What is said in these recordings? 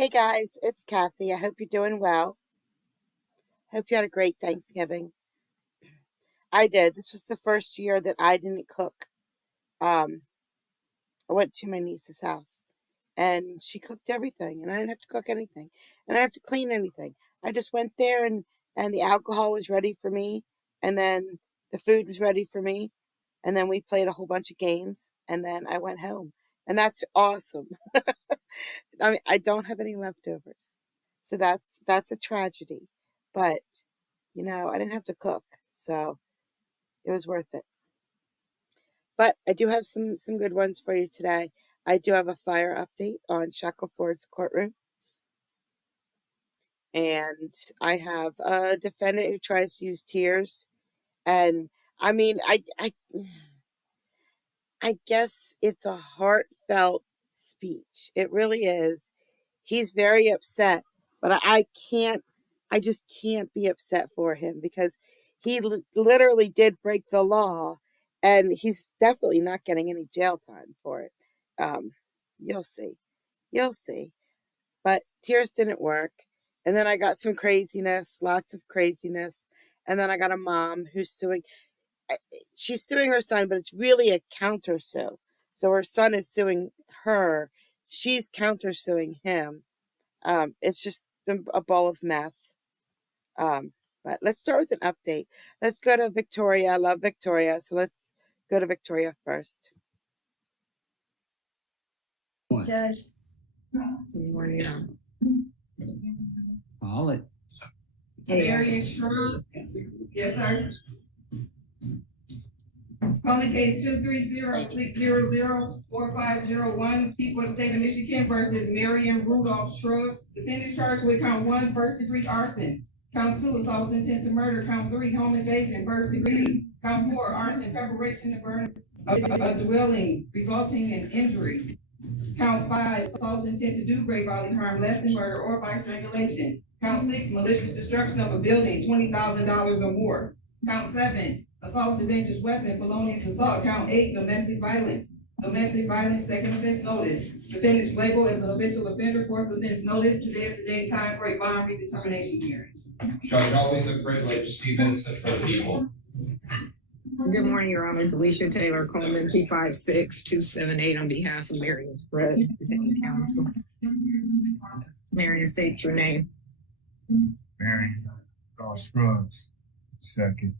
Hey guys, it's Kathy. I hope you're doing well. Hope you had a great Thanksgiving. I did. This was the first year that I didn't cook. Um, I went to my niece's house and she cooked everything and I didn't have to cook anything. And I didn't have to clean anything. I just went there and the alcohol was ready for me and then the food was ready for me and then we played a whole bunch of games and then I went home. And that's awesome. I mean, I don't have any leftovers. So that's a tragedy. But, I didn't have to cook, so it was worth it. But I do have some good ones for you today. I do have a fire update on Shackleford's courtroom. And I have a defendant who tries to use tears. And I mean, I guess it's a heartfelt speech. It really is. He's very upset, but I just can't be upset for him because he literally did break the law and he's definitely not getting any jail time for it. Um, you'll see. You'll see. But tears didn't work. And then I got some craziness, lots of craziness. And then I got a mom who's suing. She's suing her son, but it's really a counter sue. So her son is suing her. She's countersuing him. It's just a ball of mess. But let's start with an update. Let's go to Victoria. I love Victoria. So let's go to Victoria first. Judge. Good morning. All it. Marion Shrug. Yes, sir. Calling case 230-600-4501, people of the state of Michigan versus Marion Rudolph Shrugs. Defendant charged with count 1, first-degree arson. Count 2, assault with intent to murder. Count 3, home invasion, first degree. Count 4, arson, preparation to burn a dwelling, resulting in injury. Count 5, assault with intent to do grave bodily harm, less than murder or by strangulation. Count 6, malicious destruction of a building, $20,000 or more. Count 7, assault with a dangerous weapon, felonious assault. Count 8, domestic violence. Domestic violence, second offense notice. Defendant's labeled as an habitual offender, fourth offense notice. Today is the day and time for a bond redetermination hearing. Judge, always a privilege. Steve Vincent for the people. Good morning, Your Honor. Felicia Taylor Coleman, P56278 on behalf of Marion Spread, Defendant Counsel. Marion, state your name. Marion Scruggs. Second.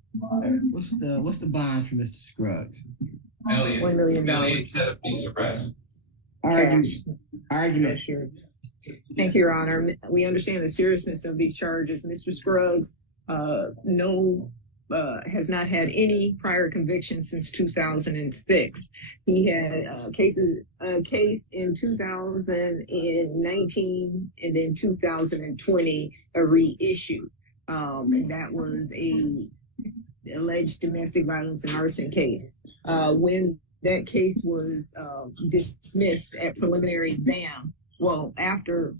What's the bond for Mr. Scruggs? $1 million. Instead of police arrest. Argument. Sure. Thank you, Your Honor. We understand the seriousness of these charges. Mr. Scruggs has not had any prior convictions since 2006. He had a case in 2019 and then 2020 a reissue. And that was a alleged domestic violence and arson case. When that case was dismissed at preliminary exam, after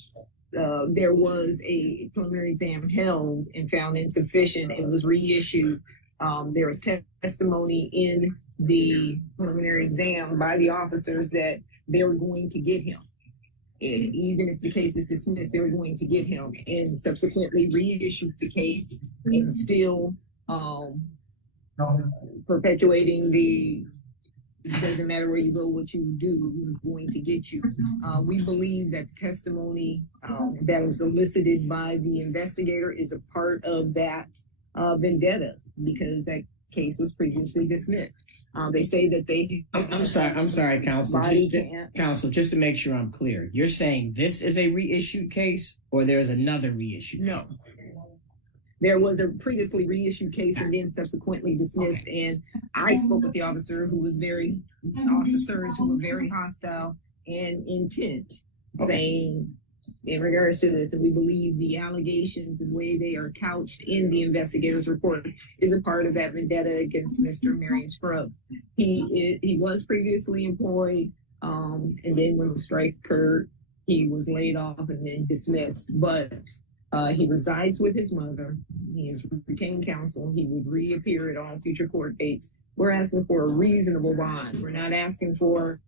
there was a preliminary exam held and found insufficient, it was reissued. There was testimony in the preliminary exam by the officers that they were going to get him. And even if the case is dismissed, they were going to get him, and subsequently reissued the case and still perpetuating it doesn't matter where you go, what you do, we're going to get you. We believe that the testimony that was elicited by the investigator is a part of that vendetta, because that case was previously dismissed. They say that they... I'm sorry, counsel. Counsel, just to make sure I'm clear, you're saying this is a reissued case or there's another reissued? No. There was a previously reissued case and then subsequently dismissed. Okay. And I spoke with the officers who were very hostile and intent, saying in regards to this, and we believe the allegations and the way they are couched in the investigator's report is a part of that vendetta against Mr. Marion Scruggs. He was previously employed, and then when the strike occurred, he was laid off and then dismissed. But he resides with his mother. He has retained counsel. He would reappear at all future court dates. We're asking for a reasonable bond. We're not asking for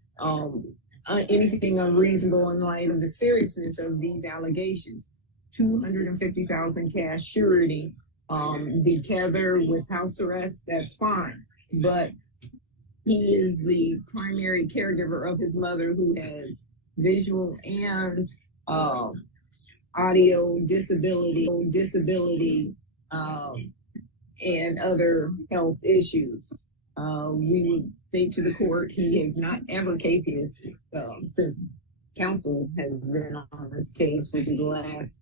anything unreasonable in light of the seriousness of these allegations. 250,000 cash surety, the tether with house arrest, that's fine. But he is the primary caregiver of his mother, who has visual and audio disability, and other health issues. We would state to the court he has not ever caseed since counsel has been on this case, which is the last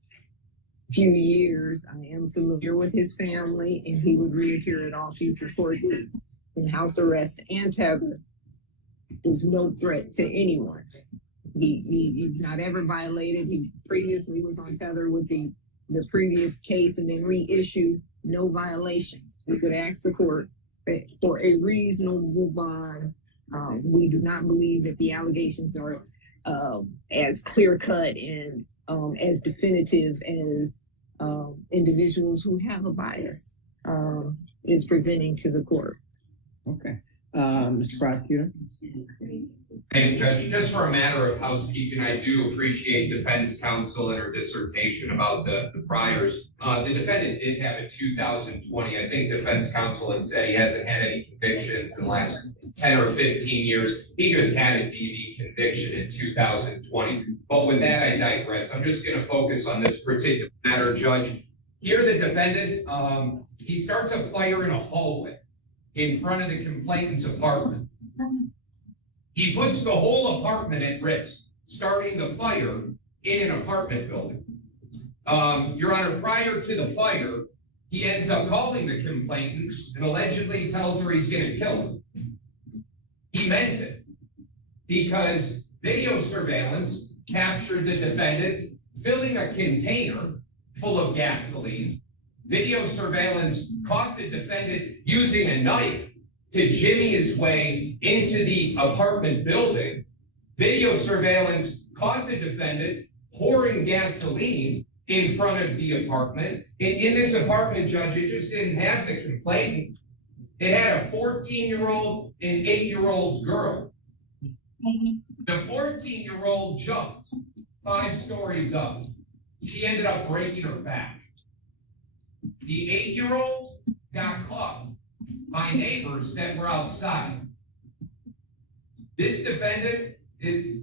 few years. I am familiar with his family, and he would reappear at all future court dates. In house arrest and tether, there's no threat to anyone. He's not ever violated. He previously was on tether with the previous case and then reissued, no violations. We could ask the court for a reasonable bond. We do not believe that the allegations are as clear cut and as definitive as individuals who have a bias is presenting to the court. Okay. Mr. Prosecutor? Thanks, Judge. Just for a matter of housekeeping, I do appreciate defense counsel and her dissertation about the priors. The defendant did have a 2020. I think defense counsel had said he hasn't had any convictions in the last 10 or 15 years. He just had a DV conviction in 2020. But with that, I digress. I'm just going to focus on this particular matter, Judge. Here, the defendant, he starts a fire in a hallway in front of the complainant's apartment. He puts the whole apartment at risk, starting the fire in an apartment building. Your Honor, prior to the fire, he ends up calling the complainant and allegedly tells her he's going to kill him. He meant it because video surveillance captured the defendant filling a container full of gasoline. Video surveillance caught the defendant using a knife to jimmy his way into the apartment building. Video surveillance caught the defendant pouring gasoline in front of the apartment. In this apartment, Judge, it just didn't have the complainant. It had a 14-year-old and 8-year-old girl. The 14-year-old jumped 5 stories up. She ended up breaking her back. The 8-year-old got caught by neighbors that were outside. This defendant,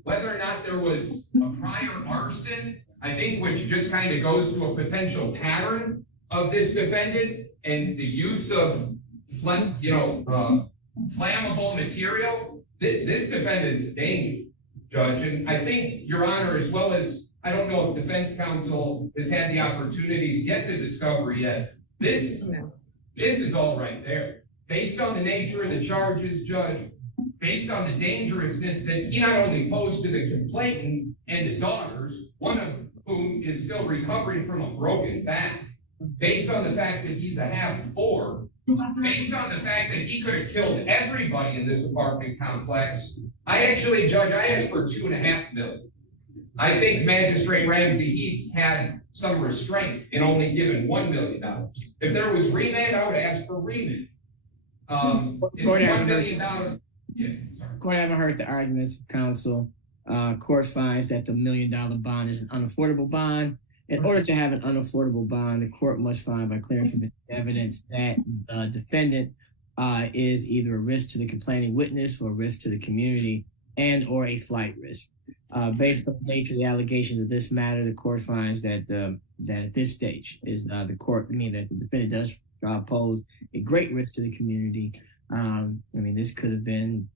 whether or not there was a prior arson, I think, which just kind of goes to a potential pattern of this defendant and the use of flammable material, this defendant's a danger, Judge. And I think, Your Honor, as well as, I don't know if defense counsel has had the opportunity to get the discovery yet. This is all right there. Based on the nature of the charges, Judge, based on the dangerousness that he not only posed to the complainant and the daughters, one of whom is still recovering from a broken back, based on the fact that he's a half-4, based on the fact that he could have killed everybody in this apartment complex, I actually, Judge, I asked for $2.5 million. I think Magistrate Ramsey, he had some restraint in only giving $1 million. If there was remand, I would ask for remand. It's $1 million. Yeah, sorry. Court, haven't heard the arguments of counsel. Court finds that the $1 million bond is an unaffordable bond. In order to have an unaffordable bond, the court must find by clear and convincing evidence that the defendant is either a risk to the complaining witness or a risk to the community and or a flight risk. Based on the nature of the allegations of this matter, the court finds that that at this stage is that the defendant does pose a great risk to the community. This could have been,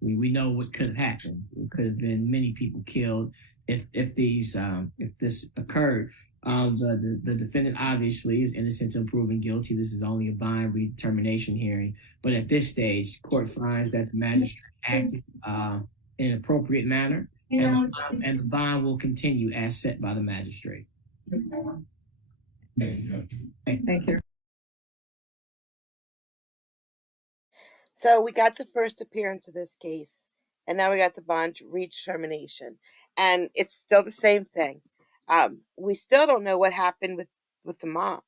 we know what could have happened. It could have been many people killed if this occurred. The defendant obviously is innocent until proven guilty. This is only a bond redetermination hearing. But at this stage, court finds that the magistrate acted in an appropriate manner, and the bond will continue as set by the magistrate. Thank you, Judge. Thank you. So we got the first appearance of this case, and now we got the bond redetermination, and it's still the same thing. We still don't know what happened with the mom.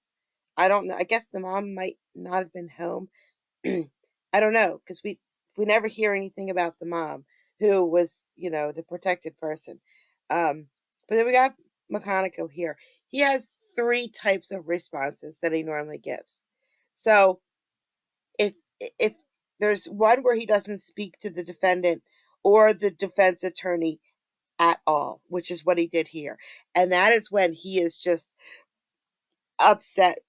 I don't know. I guess the mom might not have been home. I don't know, because we never hear anything about the mom. who was, the protected person. But then we got McConaughey here. He has 3 types of responses that he normally gives. So if there's one where he doesn't speak to the defendant or the defense attorney at all, which is what he did here. And that is when he is just upset,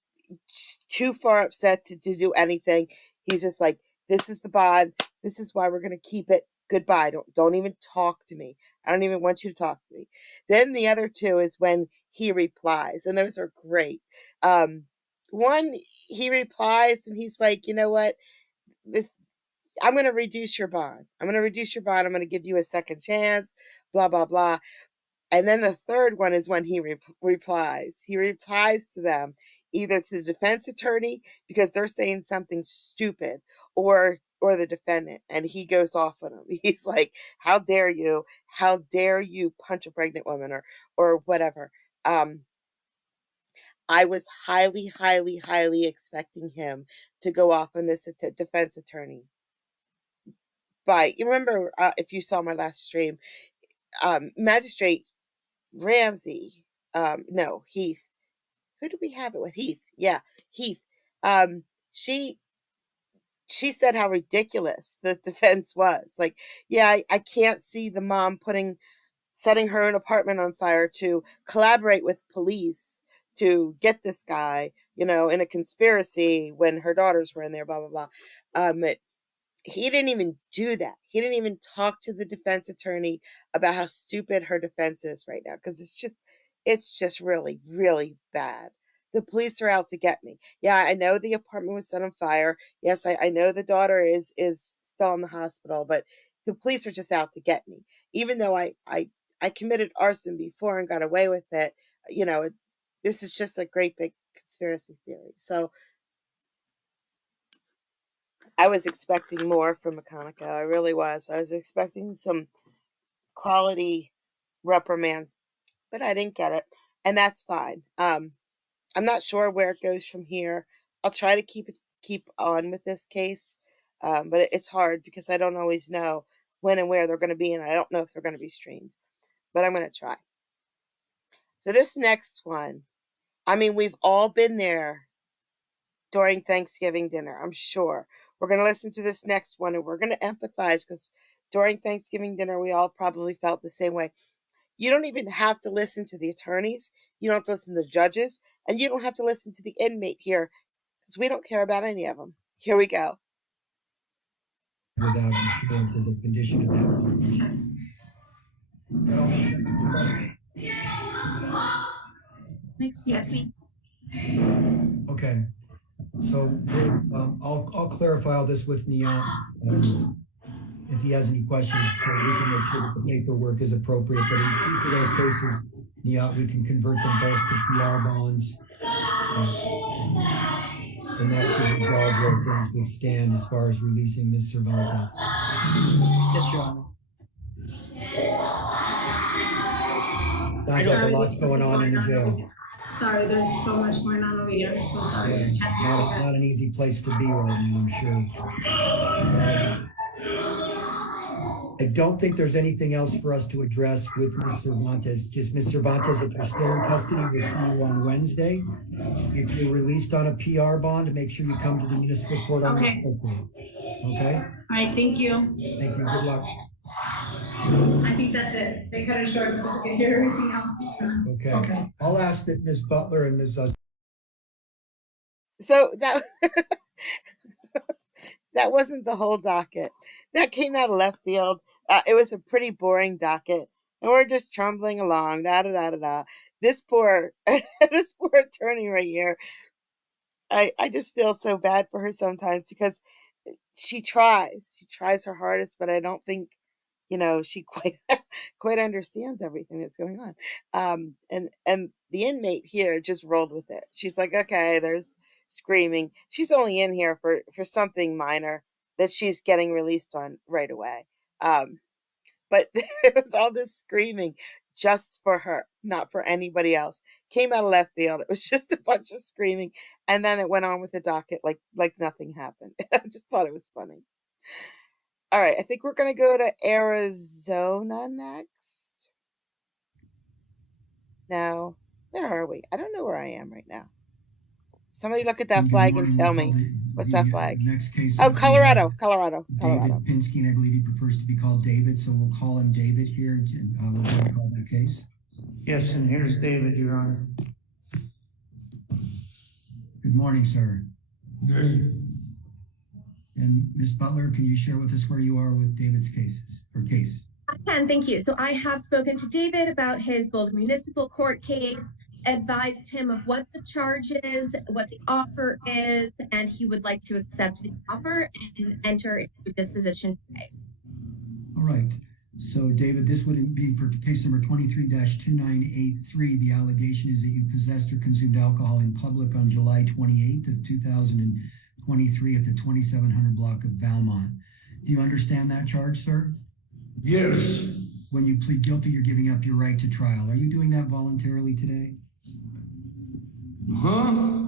too far upset to do anything. He's just like, this is the bond. This is why we're going to keep it. Goodbye. Don't even talk to me. I don't even want you to talk to me. Then the other 2 is when he replies, and those are great. One, he replies and he's like, you know what? I'm going to reduce your bond. I'm going to give you a second chance, blah, blah, blah. And then the third one is when he replies. He replies to them, either to the defense attorney because they're saying something stupid, or the defendant, and he goes off on them. He's like, how dare you punch a pregnant woman, or whatever. I was highly, highly, highly expecting him to go off on this defense attorney. But you remember, if you saw my last stream, Magistrate Ramsey, no, Heath. Who do we have it with? Heath. Yeah, Heath. She said how ridiculous the defense was. Like, yeah, I can't see the mom setting her own apartment on fire to collaborate with police to get this guy, in a conspiracy when her daughters were in there, blah, blah, blah. He didn't even do that. He didn't even talk to the defense attorney about how stupid her defense is right now, because it's just really, really bad. The police are out to get me. Yeah, I know the apartment was set on fire. Yes, I know the daughter is still in the hospital, but the police are just out to get me. Even though I committed arson before and got away with it, this is just a great big conspiracy theory. So I was expecting more from McConaughey. I really was. I was expecting some quality reprimand, but I didn't get it, and that's fine. I'm not sure where it goes from here. I'll try to keep on with this case, but it's hard because I don't always know when and where they're going to be, and I don't know if they're going to be streamed, but I'm going to try. So this next one, I mean, we've all been there during Thanksgiving dinner, I'm sure. We're going to listen to this next one, and we're going to empathize, because during Thanksgiving dinner, we all probably felt the same way. You don't even have to listen to the attorneys. You don't have to listen to the judges, and you don't have to listen to the inmate here, because we don't care about any of them. Here we go. Without insurance as a condition of that. That all makes sense to everybody? Yes. Okay. So I'll clarify all this with Neon if he has any questions, so we can make sure that the paperwork is appropriate. But in each of those cases, Neon, we can convert them both to PR bonds. And that should resolve where things would stand as far as releasing Ms. Cervantes. Yes, Your Honor. Sounds like a lot's going on in the jail. Sorry, there's so much going on over here. So sorry. Yeah, not an easy place to be right now, I'm sure. I don't think there's anything else for us to address with Ms. Cervantes. Just Ms. Cervantes, if you're still in custody, we'll see you on Wednesday. If you're released on a PR bond, make sure you come to the municipal court on Okay. Okay? All right, thank you. Thank you. Good luck. I think that's it. They cut it short because we can hear everything else. Okay. I'll ask that Ms. Butler and Ms. So that that wasn't the whole docket. That came out of left field. It was a pretty boring docket, and we're just trundling along. Da da da da da. This poor attorney right here. I just feel so bad for her sometimes, because she tries her hardest, but I don't think she quite understands everything that's going on. And the inmate here just rolled with it. She's like, okay, there's screaming. She's only in here for something minor that she's getting released on right away. But it was all this screaming just for her, not for anybody else. Came out of left field. It was just a bunch of screaming, and then it went on with the docket like nothing happened. I just thought it was funny. All right, I think we're going to go to Arizona next. Now, where are we? I don't know where I am right now. Somebody look at that flag and tell me. What's that flag? Next case. Oh, Colorado. David Pinsky, and I believe he prefers to be called David, so we'll call him David here. We're going to call that case. Yes, and here's David, Your Honor. Good morning, sir. Dave. And Ms. Butler, can you share with us where you are with David's case? I can, thank you. So I have spoken to David about his Boulder Municipal Court case, advised him of what the charge is, what the offer is, and he would like to accept the offer and enter into disposition today. All right. So, David, this would be for case number 23-2983. The allegation is that you possessed or consumed alcohol in public on July 28th of 2023 at the 2700 block of Valmont. Do you understand that charge, sir? Yes. When you plead guilty, you're giving up your right to trial. Are you doing that voluntarily today? Huh?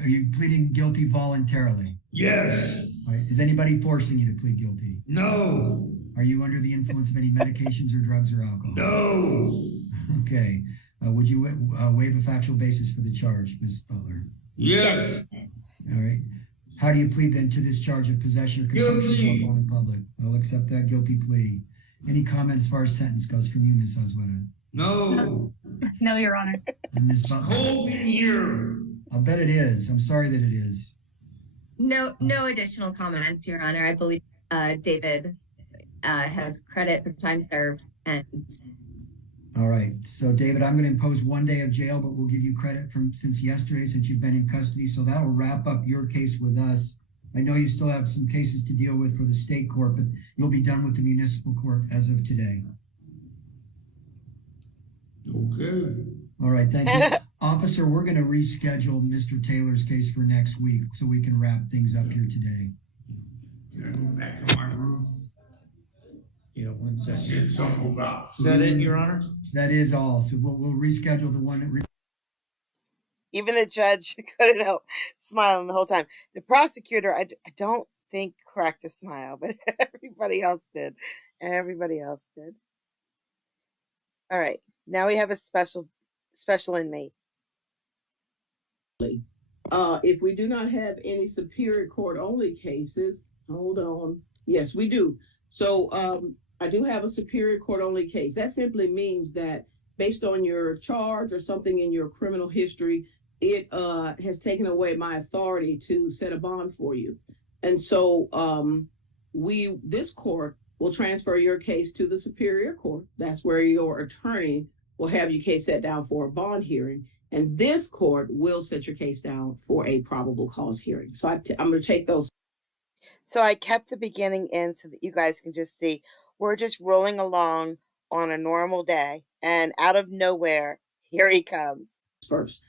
Are you pleading guilty voluntarily? Yes. All right. Is anybody forcing you to plead guilty? No. Are you under the influence of any medications or drugs or alcohol? No. Okay. Would you waive a factual basis for the charge, Ms. Butler? Yes. All right. How do you plead then to this charge of possession or consumption of alcohol in public? I'll accept that guilty plea. Any comment as far as sentence goes from you, Ms. Osweda? No. No, Your Honor. And Ms. Butler? Hold me here. I'll bet it is. I'm sorry that it is. No additional comments, Your Honor. I believe David has credit for time served. And All right. So, David, I'm going to impose 1 day of jail, but we'll give you credit since yesterday, since you've been in custody. So that'll wrap up your case with us. I know you still have some cases to deal with for the state court, but you'll be done with the municipal court as of today. Okay. All right. Thank you. Officer, we're going to reschedule Mr. Taylor's case for next week so we can wrap things up here today. Can I go back to my room? Yeah, 1 second. Said something about. Is that it, Your Honor? That is all. So we'll reschedule the one that. Even the judge couldn't help smiling the whole time. The prosecutor, I don't think cracked a smile, but everybody else did. All right. Now we have a special inmate. If we do not have any Superior Court only cases, hold on. Yes, we do. So I do have a Superior Court only case. That simply means that based on your charge or something in your criminal history, it has taken away my authority to set a bond for you. And so this court will transfer your case to the Superior Court. That's where your attorney will have your case set down for a bond hearing. And this court will set your case down for a probable cause hearing. So I'm going to take those. So I kept the beginning in so that you guys can just see we're just rolling along on a normal day, and out of nowhere, here he comes. First.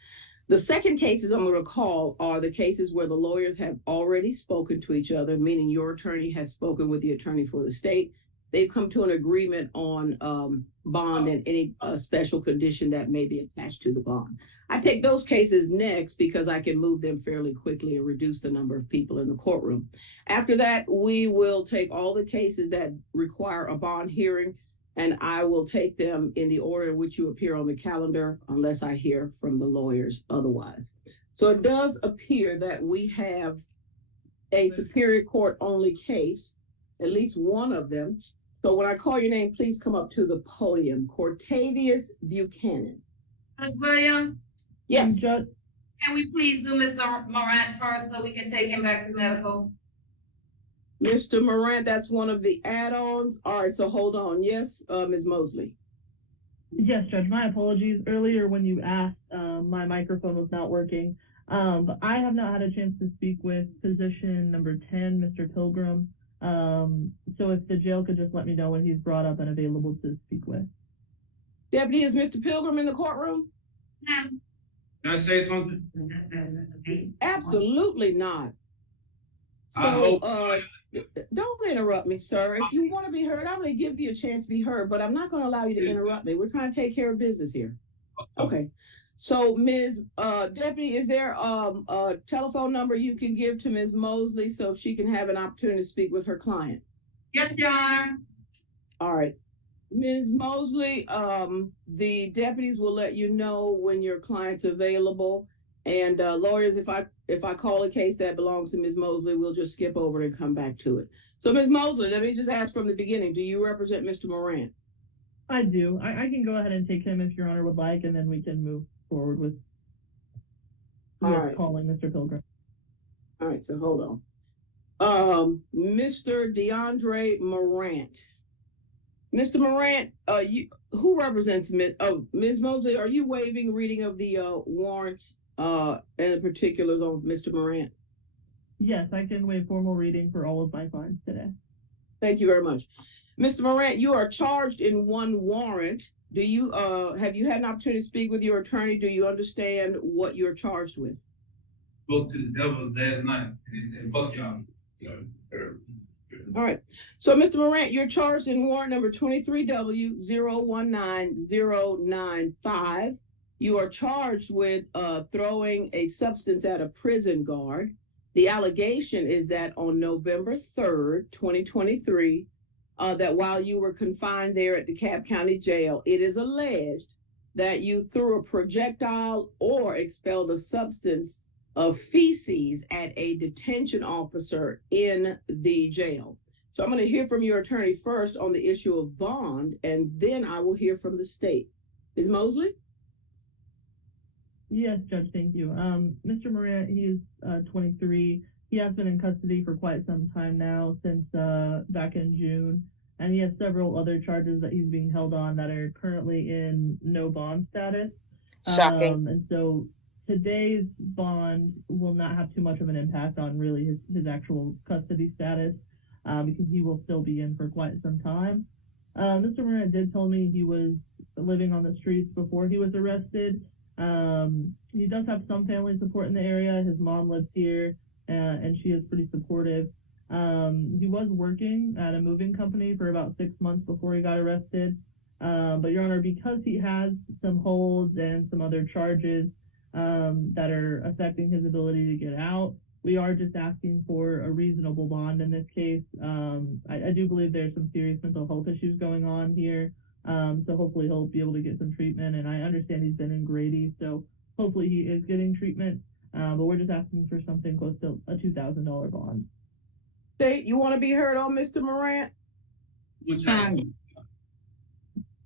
The second cases I'm going to call are the cases where the lawyers have already spoken to each other, meaning your attorney has spoken with the attorney for the state. They've come to an agreement on bond and any special condition that may be attached to the bond. I take those cases next because I can move them fairly quickly and reduce the number of people in the courtroom. After that, we will take all the cases that require a bond hearing, and I will take them in the order in which you appear on the calendar, unless I hear from the lawyers otherwise. So it does appear that we have a Superior Court only case, at least one of them. So when I call your name, please come up to the podium. Cortavius Buchanan. Williams? Yes. Can we please do Mr. Morant first so we can take him back to medical? Mr. Morant, that's one of the add-ons. All right, so hold on. Yes, Ms. Mosley. Yes, Judge, my apologies. Earlier when you asked, my microphone was not working. But I have not had a chance to speak with physician number 10, Mr. Pilgrim. So if the jail could just let me know when he's brought up and available to speak with. Deputy, is Mr. Pilgrim in the courtroom? Can I say something? Absolutely not. So, don't interrupt me, sir. If you want to be heard, I'm going to give you a chance to be heard, but I'm not going to allow you to interrupt me. We're trying to take care of business here. Okay. So, Ms. Deputy, is there a telephone number you can give to Ms. Mosley so she can have an opportunity to speak with her client? Yes, Your Honor. All right. Ms. Mosley, the deputies will let you know when your client's available. And lawyers, if I call a case that belongs to Ms. Mosley, we'll just skip over and come back to it. So Ms. Mosley, let me just ask from the beginning, do you represent Mr. Morant? I do. I can go ahead and take him if Your Honor would like, and then we can move forward with calling Mr. Pilgrim. All right, so hold on. Mr. DeAndre Morant. Mr. Morant, who represents Ms. Mosley, are you waiving reading of the warrants and the particulars on Mr. Morant? Yes, I can waive formal reading for all of my clients today. Thank you very much. Mr. Morant, you are charged in one warrant. Do you have you had an opportunity to speak with your attorney? Do you understand what you're charged with? Spoke to the devil last night and he said, fuck y'all. All right. So, Mr. Morant, you're charged in warrant number 23W019095. You are charged with throwing a substance at a prison guard. The allegation is that on November 3rd, 2023, that while you were confined there at the DeKalb County Jail, it is alleged that you threw a projectile or expelled a substance of feces at a detention officer in the jail. So I'm going to hear from your attorney first on the issue of bond, and then I will hear from the state. Ms. Mosley? Yes, Judge, thank you. Mr. Morant, he is 23. He has been in custody for quite some time now, since back in June, and he has several other charges that he's being held on that are currently in no bond status. Shocking. And so today's bond will not have too much of an impact on really his actual custody status, because he will still be in for quite some time. Mr. Morant did tell me he was living on the streets before he was arrested. He does have some family support in the area. His mom lives here, and she is pretty supportive. He was working at a moving company for about 6 months before he got arrested. But Your Honor, because he has some holds and some other charges that are affecting his ability to get out, we are just asking for a reasonable bond in this case. I do believe there's some serious mental health issues going on here. So hopefully he'll be able to get some treatment. And I understand he's been in Grady, so hopefully he is getting treatment. But we're just asking for something close to a $2,000 bond. State, you want to be heard on Mr. Morant?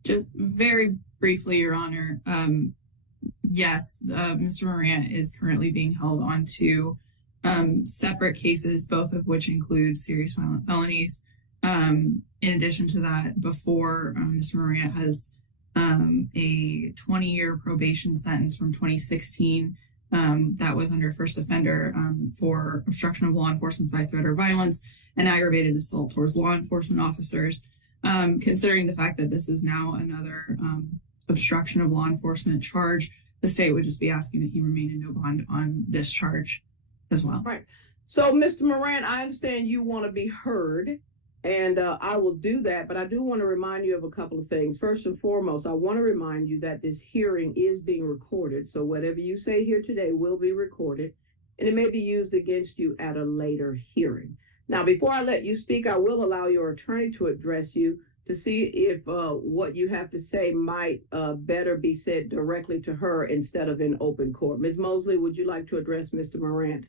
Just very briefly, Your Honor. Yes, Mr. Morant is currently being held on to separate cases, both of which include serious violent felonies. In addition to that, before Mr. Morant has a 20-year probation sentence from 2016 that was under first offender for obstruction of law enforcement by threat or violence and aggravated assault towards law enforcement officers. Considering the fact that this is now another obstruction of law enforcement charge, the state would just be asking that he remain in no bond on this charge as well. Right. So, Mr. Morant, I understand you want to be heard, and I will do that, but I do want to remind you of a couple of things. First and foremost, I want to remind you that this hearing is being recorded, so whatever you say here today will be recorded, and it may be used against you at a later hearing. Now, before I let you speak, I will allow your attorney to address you to see if what you have to say might better be said directly to her instead of in open court. Ms. Mosley, would you like to address Mr. Morant?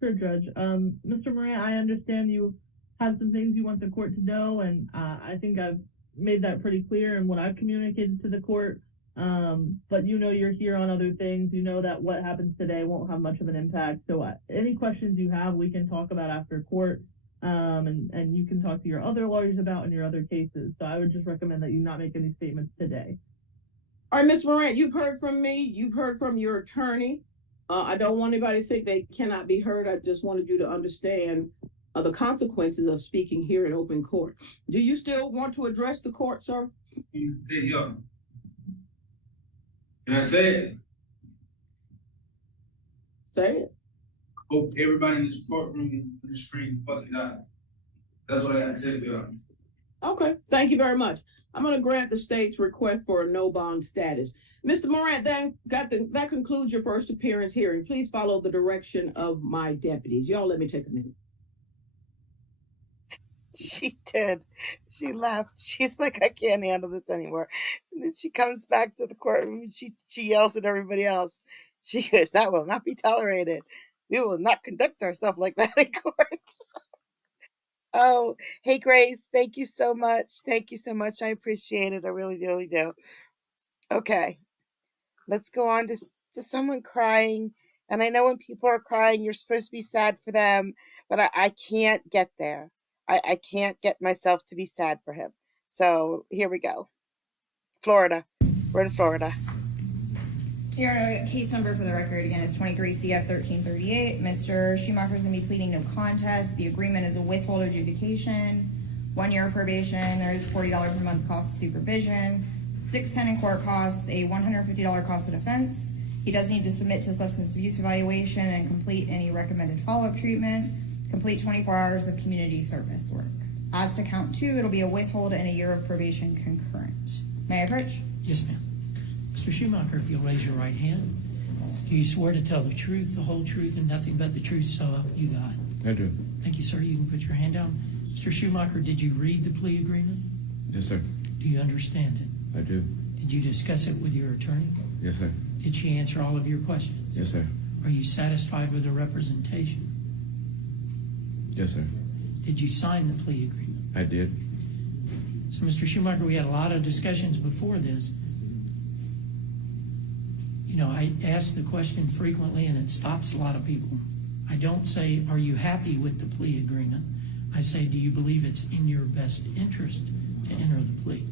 Sure, Judge. Mr. Morant, I understand you have some things you want the court to know, and I think I've made that pretty clear in what I've communicated to the court. But you know you're here on other things. You know that what happens today won't have much of an impact. So any questions you have, we can talk about after court, and you can talk to your other lawyers about in your other cases. So I would just recommend that you not make any statements today. All right, Ms. Morant, you've heard from me. You've heard from your attorney. I don't want anybody to think they cannot be heard. I just wanted you to understand the consequences of speaking here in open court. Do you still want to address the court, sir? Yeah. Can I say it? Say it. I hope everybody in this courtroom in the screen fucking die. That's what I got to say to y'all. Okay, thank you very much. I'm going to grant the state's request for a no bond status. Mr. Morant, that concludes your first appearance hearing. Please follow the direction of my deputies. Y'all let me take a minute. She did. She left. She's like, I can't handle this anymore. And then she comes back to the courtroom and she yells at everybody else. She goes, that will not be tolerated. We will not conduct ourselves like that in court. Oh, hey, Grace. Thank you so much. Thank you so much. I appreciate it. I really, really do. Okay. Let's go on to someone crying. And I know when people are crying, you're supposed to be sad for them, but I can't get there. I can't get myself to be sad for him. So here we go. Florida. We're in Florida. Your case number for the record again is 23 CF 1338. Mr. Schumacher's going to be pleading no contest. The agreement is a withhold adjudication, 1 year of probation. There is $40 per month cost of supervision, 610 in court costs, a $150 cost of defense. He does need to submit to substance abuse evaluation and complete any recommended follow-up treatment, complete 24 hours of community service work. As to count 2, it'll be a withhold and a year of probation concurrent. May I approach? Yes, ma'am. Mr. Schumacher, if you'll raise your right hand, do you swear to tell the truth, the whole truth, and nothing but the truth, so help you God? I do. Thank you, sir. You can put your hand down. Mr. Schumacher, did you read the plea agreement? Yes, sir. Do you understand it? I do. Did you discuss it with your attorney? Yes, sir. Did she answer all of your questions? Yes, sir. Are you satisfied with the representation? Yes, sir. Did you sign the plea agreement? I did. So, Mr. Schumacher, we had a lot of discussions before this. You know, I ask the question frequently, and it stops a lot of people. I don't say, are you happy with the plea agreement? I say, do you believe it's in your best interest to enter the plea?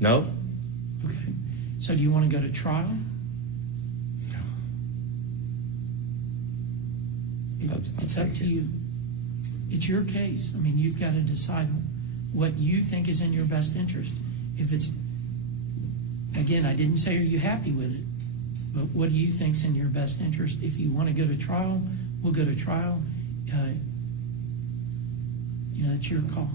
No. Okay. So do you want to go to trial? It's up to you. It's your case. I mean, you've got to decide what you think is in your best interest. If it's, again, I didn't say are you happy with it, but what do you think's in your best interest? If you want to go to trial, we'll go to trial. You know, it's your call.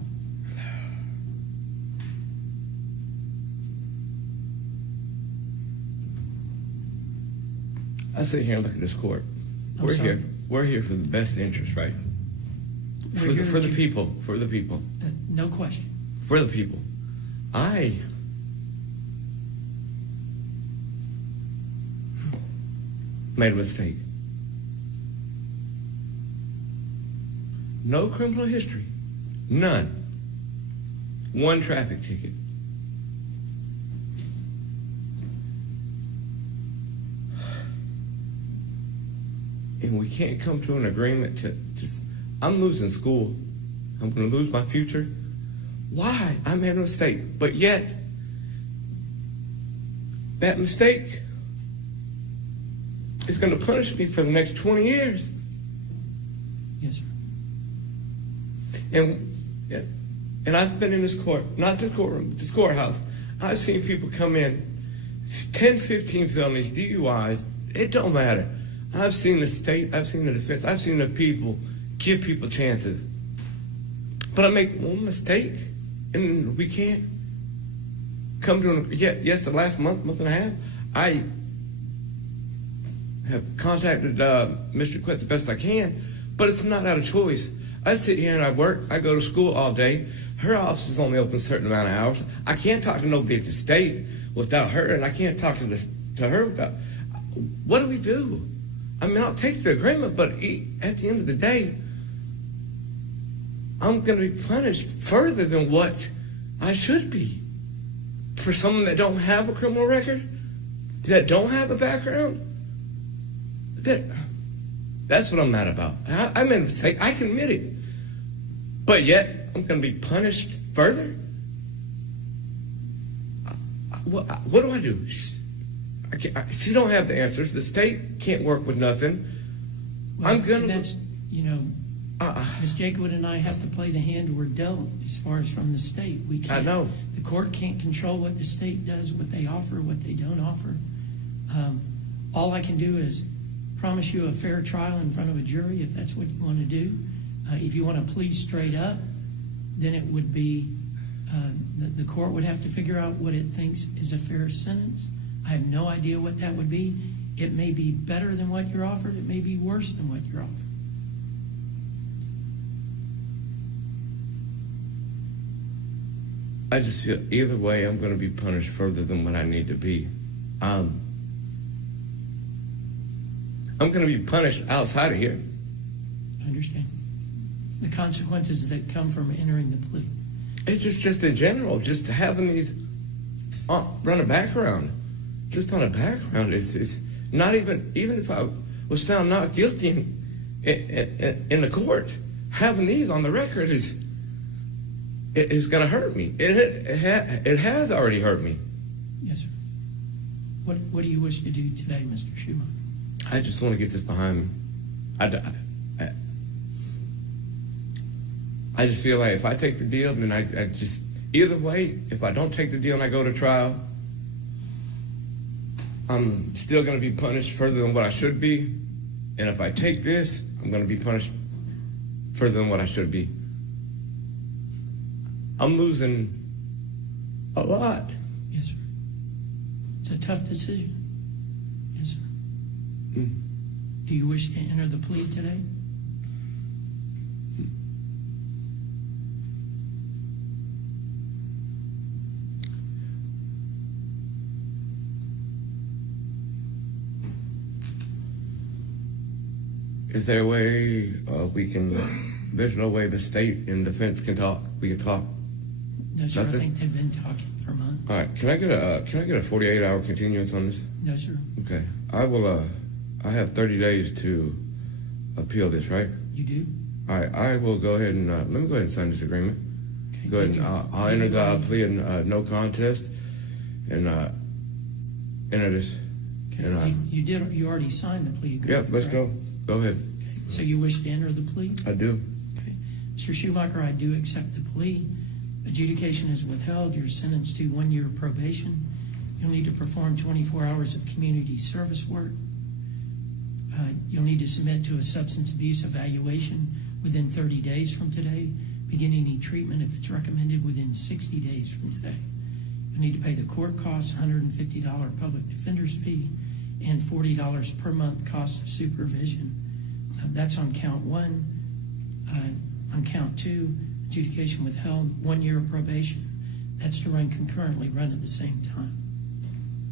I sit here and look at this court. We're here for the best interest, right? For the people. No question. For the people. I made a mistake. No criminal history. None. 1 traffic ticket. And we can't come to an agreement to I'm losing school. I'm going to lose my future. Why? I made a mistake. But yet, that mistake is going to punish me for the next 20 years. Yes, sir. And I've been in this court, not the courtroom, this courthouse. I've seen people come in, 10, 15 felonies, DUIs. It don't matter. I've seen the state, I've seen the defense, I've seen the people give people chances. But I make one mistake, and we can't come to yes, the last month and a half, I have contacted Mr. Quett the best I can, but it's not out of choice. I sit here and I work, I go to school all day. Her office is only open a certain amount of hours. I can't talk to nobody at the state without her, and I can't talk to her without. What do we do? I mean, I'll take the agreement, but at the end of the day, I'm going to be punished further than what I should be. For someone that don't have a criminal record, that don't have a background, that's what I'm mad about. I made a mistake. I can admit it. But yet, I'm going to be punished further? What do I do? She don't have the answers. The state can't work with nothing. Well, I'm going to... You know, Ms. Jacob and I have to play the hand we're dealt as far as from the state. We can't. I know. The court can't control what the state does, what they offer, what they don't offer. All I can do is promise you a fair trial in front of a jury if that's what you want to do. If you want to plead straight up, then it would be the court would have to figure out what it thinks is a fair sentence. I have no idea what that would be. It may be better than what you're offered. It may be worse than what you're offered. I just feel either way I'm going to be punished further than what I need to be. I'm going to be punished outside of here. I understand. The consequences that come from entering the plea. It's just in general, just having these run a background. Just on a background, it's not even if I was found not guilty in the court, having these on the record is going to hurt me. It has already hurt me. Yes, sir. What do you wish to do today, Mr. Schumacher? I just want to get this behind me. I just feel like if I take the deal, then I just, either way, if I don't take the deal and I go to trial, I'm still going to be punished further than what I should be. And if I take this, I'm going to be punished further than what I should be. I'm losing a lot. Yes, sir. It's a tough decision. Yes, sir. Do you wish to enter the plea today? Is there a way we can, there's no way the state and defense can talk? We can talk? No, sir. Nothing? I think they've been talking for months. All right, can I get a 48-hour continuance on this? No, sir. Okay, I have 30 days to appeal this, right? You do? All right, I will go ahead and, let me go ahead and sign this agreement. Okay, Go ahead and, I'll enter the plea in no contest and, enter this. Okay. And, you already signed the plea agreement. yeah, let's correct? go. Go ahead. Okay. So you wish to enter the plea? I do. Okay. Mr. Schumacher, I do accept the plea. Adjudication is withheld. You're sentenced to 1 year of probation. You'll need to perform 24 hours of community service work. You'll need to submit to a substance abuse evaluation within 30 days from today, begin any treatment if it's recommended within 60 days from today. You'll need to pay the court costs, $150 public defender's fee, and $40 per month cost of supervision. That's on count 1. On count 2, adjudication withheld, 1 year of probation. That's to run concurrently, run at the same time.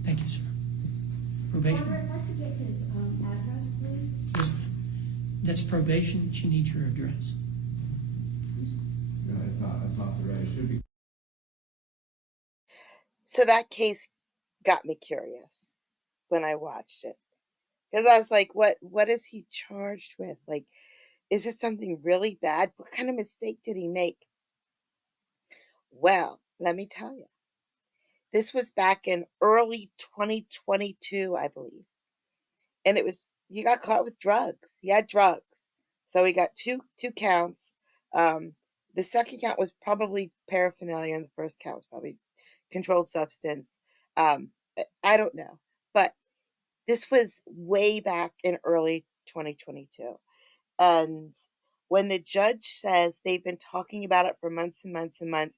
Thank you, sir. Probation. Robert, if I could get his address, please. Yes, ma'am. That's probation. She needs your address. No, it's not right. It should be. So that case got me curious when I watched it. Because I was like, what is he charged with? Like, is it something really bad? What kind of mistake did he make? Well, let me tell you. This was back in early 2022, I believe. And he got caught with drugs. He had drugs. So he got two counts. The second count was probably paraphernalia, and the first count was probably controlled substance. I don't know. But this was way back in early 2022. And when the judge says they've been talking about it for months and months and months,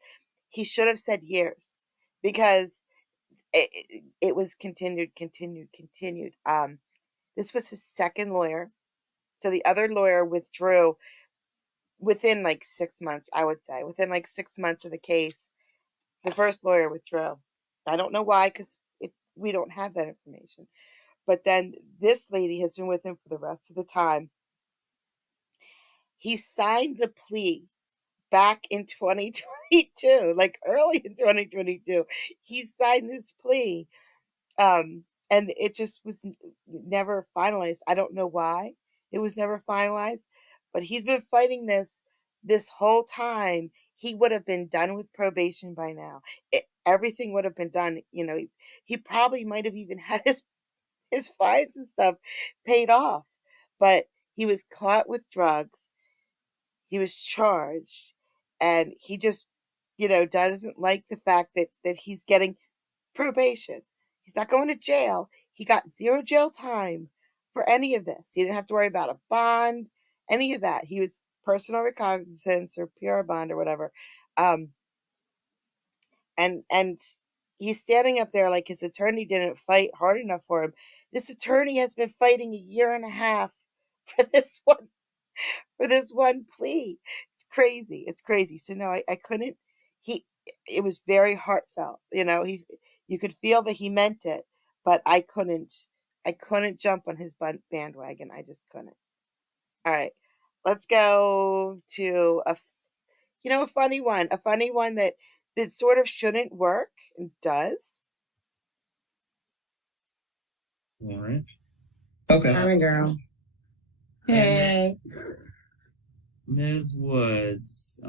he should have said years, because it was continued. This was his second lawyer. So the other lawyer withdrew within like 6 months, I would say. Within like 6 months of the case, the first lawyer withdrew. I don't know why, because we don't have that information. But then this lady has been with him for the rest of the time. He signed the plea back in 2022, like early in 2022. He signed this plea. And it just was never finalized. I don't know why it was never finalized, but he's been fighting this whole time. He would have been done with probation by now. Everything would have been done. You know, he probably might have even had his fines and stuff paid off, but he was caught with drugs. He was charged, and he just, doesn't like the fact that he's getting probation. He's not going to jail. He got 0 jail time for any of this. He didn't have to worry about a bond, any of that. He was personal recognizance or PR bond or whatever. And he's standing up there like his attorney didn't fight hard enough for him. This attorney has been fighting 1.5 years for this one plea. It's crazy. It's crazy. So no, I couldn't. It was very heartfelt. You could feel that he meant it, but I couldn't jump on his bandwagon. I just couldn't. All right, let's go to a funny one that sort of shouldn't work and does. All right. Okay. Hi, girl. Hey. Ms. Woods.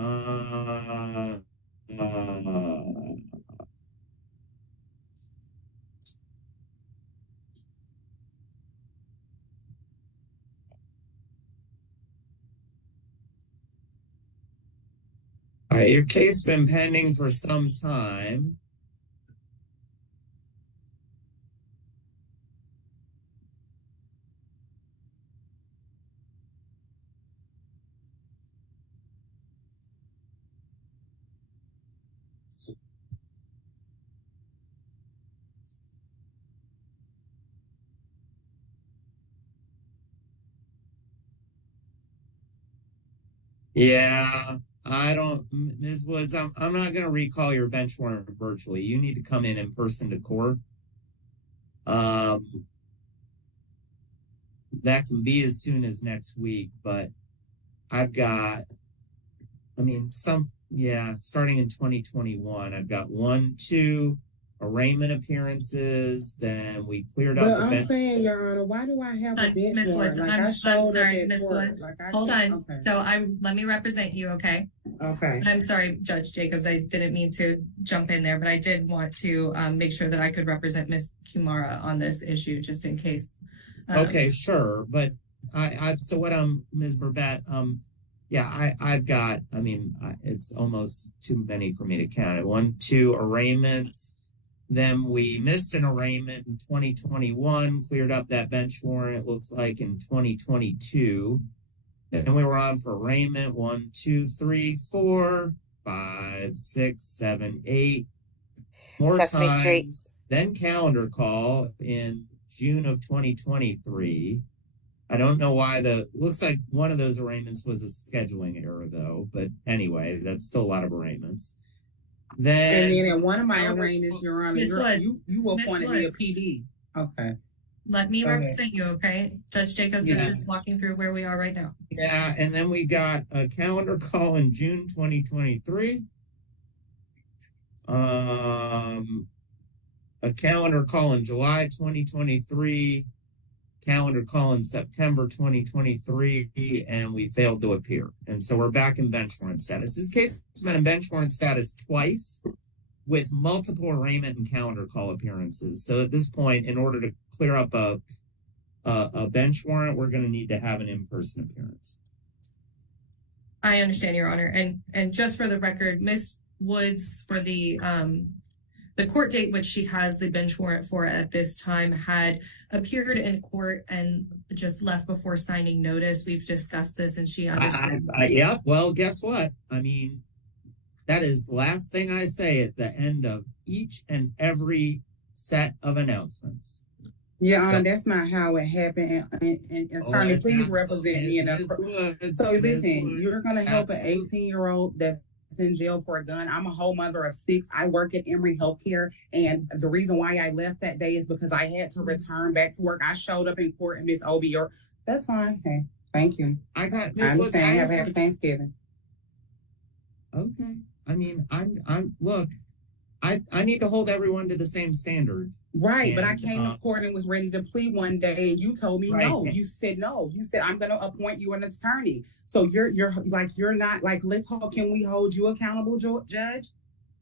Your case been pending for some time. Yeah, I don't, Ms. Woods, I'm not going to recall your bench warrant virtually. You need to come in person to court. That can be as soon as next week, but I've got, starting in 2021, I've got 2 arraignment appearances, then we cleared up the bench. I'm saying, Your Honor, why do I have a bench Miss warrant? Woods, I'm sorry, Miss Woods. Hold on. Okay. So let me represent you, okay? Okay. I'm sorry, Judge Jacobs. I didn't mean to jump in there, but I did want to make sure that I could represent Miss Kimara on this issue, just in case. Okay, sure. But Ms. Burbett, I've got, it's almost too many for me to count. 2 arraignments. Then we missed an arraignment in 2021, cleared up that bench warrant, it looks like, in 2022. Then we were on for arraignment 1, 2, 3, 4, 5, 6, 7, 8 more Sesame times. Street. Then calendar call in June of 2023. I don't know why looks like one of those arraignments was a scheduling error though, but anyway, that's still a lot of arraignments. Then in one of my arraignments, Your Honor, you appointed me a PD. Okay. Let me represent you, okay? Judge Jacobs is just walking through where we are right now. Yeah, and then we got a calendar call in June 2023. A calendar call in July 2023. Calendar call in September 2023, and we failed to appear. And so we're back in bench warrant status. This case has been in bench warrant status twice with multiple arraignment and calendar call appearances. So at this point, in order to clear up a bench warrant, we're going to need to have an in-person appearance. I understand, Your Honor. And just for the record, Ms. Woods, for the court date which she has the bench warrant for at this time, had appeared in court and just left before signing notice. We've discussed this, and she understood. Yeah, well, guess what? That is the last thing I say at the end of each and every set of announcements. Your Honor, that's not how it happened. And attorney, please represent me. So listen, you're going to help an 18-year-old that's in jail for a gun. I'm a whole mother of 6. I work at Emory Healthcare, and the reason why I left that day is because I had to return back to work. I showed up in court and Miss Obi, that's fine. Hey, thank you. I understand. Have a happy Thanksgiving. Okay. Look, I need to hold everyone to the same standard. Right, but I came to court and was ready to plead one day, and you told me no. You said no. You said, I'm going to appoint you an attorney. So you're not like, can we hold you accountable, Judge?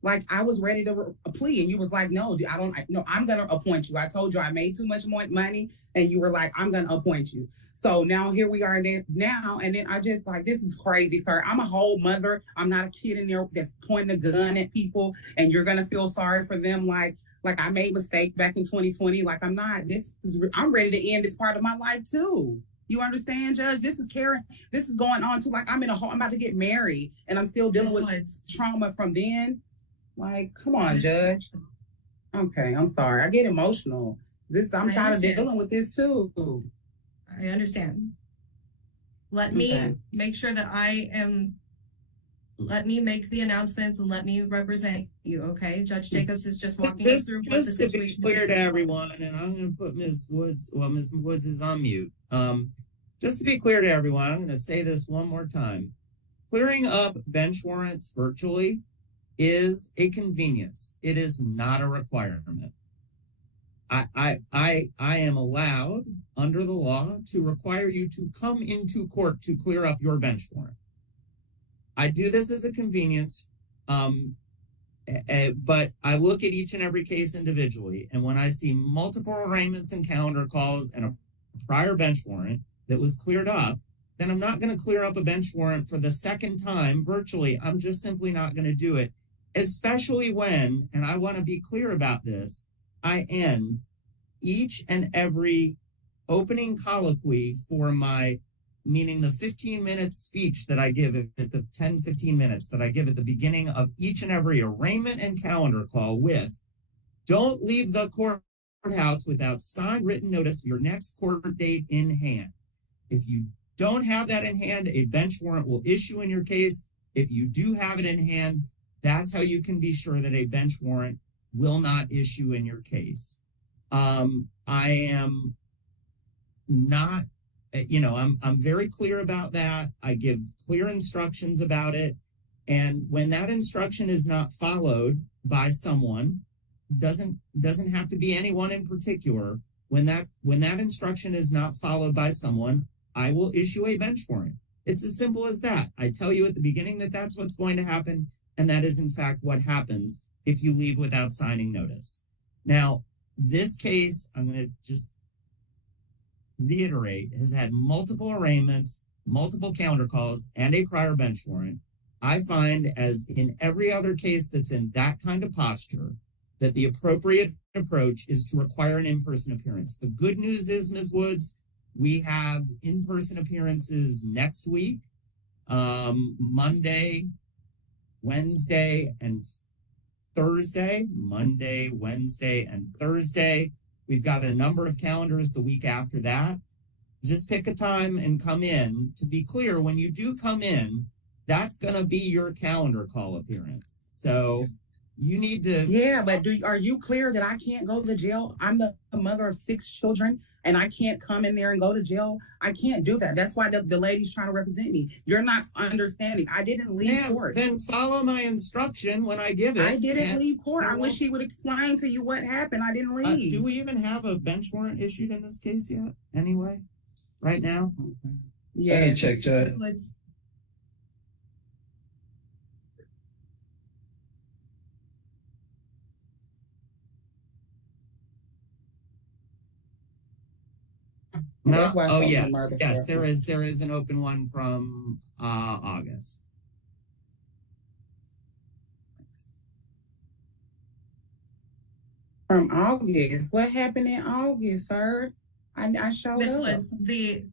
Like, I was ready to plea, and you was like, no, I'm going to appoint you. I told you I made too much money, and you were like, I'm going to appoint you. So now here we are now, and then I just this is crazy, sir. I'm a whole mother. I'm not a kid in there that's pointing a gun at people, and you're going to feel sorry for them like I made mistakes back in 2020. I'm not. I'm ready to end this part of my life too. You understand, Judge? This is Karen. This is going on too. I'm about to get married, and I'm still dealing with trauma from then. Come on, Judge. Okay, I'm sorry. I get emotional. I'm tired of dealing with this too. I understand. Let Okay. me make sure that let me make the announcements and let me represent you, okay? Judge Jacobs is just walking us through what the Just to be situation clear is. to everyone, and I'm going to put Ms. Woods, well, Ms. Woods is on mute. Just to be clear to everyone, I'm going to say this one more time. Clearing up bench warrants virtually is a convenience. It is not a requirement. I am allowed under the law to require you to come into court to clear up your bench warrant. I do this as a convenience, but I look at each and every case individually, and when I see multiple arraignments and calendar calls and a prior bench warrant that was cleared up, then I'm not going to clear up a bench warrant for the second time virtually. I'm just simply not going to do it, especially when, and I want to be clear about this, I end each and every opening colloquy for meaning the 15-minute speech that I give at the 10-15 minutes that I give at the beginning of each and every arraignment and calendar call with, don't leave the courthouse without signed written notice of your next court date in hand. If you don't have that in hand, a bench warrant will issue in your case. If you do have it in hand, that's how you can be sure that a bench warrant will not issue in your case. I am not, I'm very clear about that. I give clear instructions about it. And when that instruction is not followed by someone, doesn't have to be anyone in particular, when that instruction is not followed by someone, I will issue a bench warrant. It's as simple as that. I tell you at the beginning that that's what's going to happen, and that is in fact what happens if you leave without signing notice. Now, this case, I'm going to just reiterate, has had multiple arraignments, multiple counter calls, and a prior bench warrant. I find, as in every other case that's in that kind of posture, that the appropriate approach is to require an in-person appearance. The good news is, Ms. Woods, we have in-person appearances next week, Monday, Wednesday, and Thursday. Monday, Wednesday, and Thursday. We've got a number of calendars the week after that. Just pick a time and come in. To be clear, when you do come in, that's going to be your calendar call appearance. So you need to... Yeah, but are you clear that I can't go to jail? I'm the mother of 6 children, and I can't come in there and go to jail. I can't do that. That's why the lady's trying to represent me. You're not understanding. I didn't leave court. Then follow my instruction when I give it. I didn't leave court. I wish he would explain to you what happened. I didn't leave. Do we even have a bench warrant issued in this case yet? Anyway, right now? Yeah. Let me check, Judge. No. Oh yes, yes. There is an open one from August. From August. What happened in August, sir? I showed Ms. up. Woods, the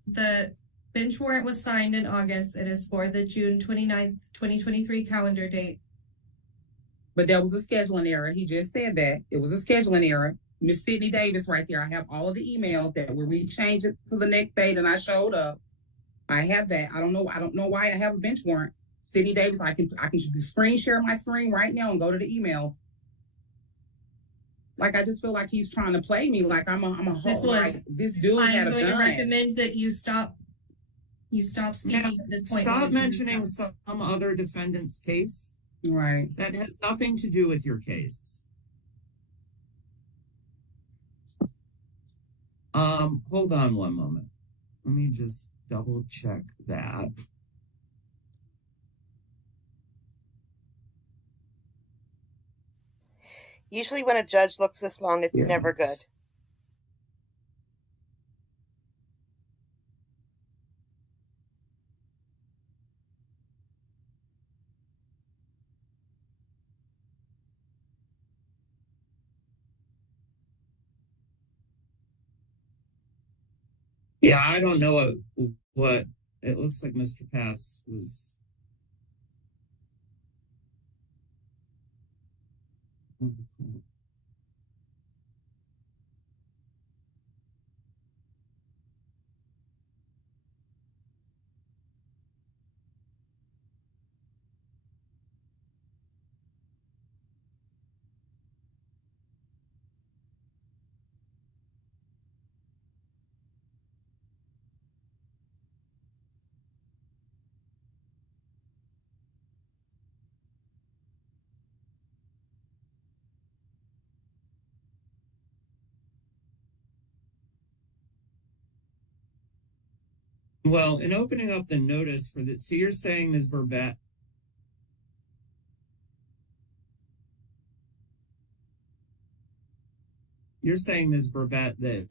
bench warrant was signed in August. It is for the June 29th, 2023 calendar date. But there was a scheduling error. He just said that. It was a scheduling error. Miss Sydney Davis right there. I have all of the emails that where we changed it to the next date and I showed up. I have that. I don't know why I have a bench warrant. Sydney Davis, I can screen share my screen right now and go to the email. Like, I just feel like he's trying to play me like I'm a whole, like, this dude had a gun. I'm going to recommend that you stop speaking at this point. Stop mentioning some other defendant's case. Right. That has nothing to do with your case. Hold on one moment. Let me just double check that. Usually when a judge looks this long, it's never good. Yeah, I don't know what it looks like. Mr. Pass was. Well, in opening up the notice for the, so you're saying, Ms. Burbette, that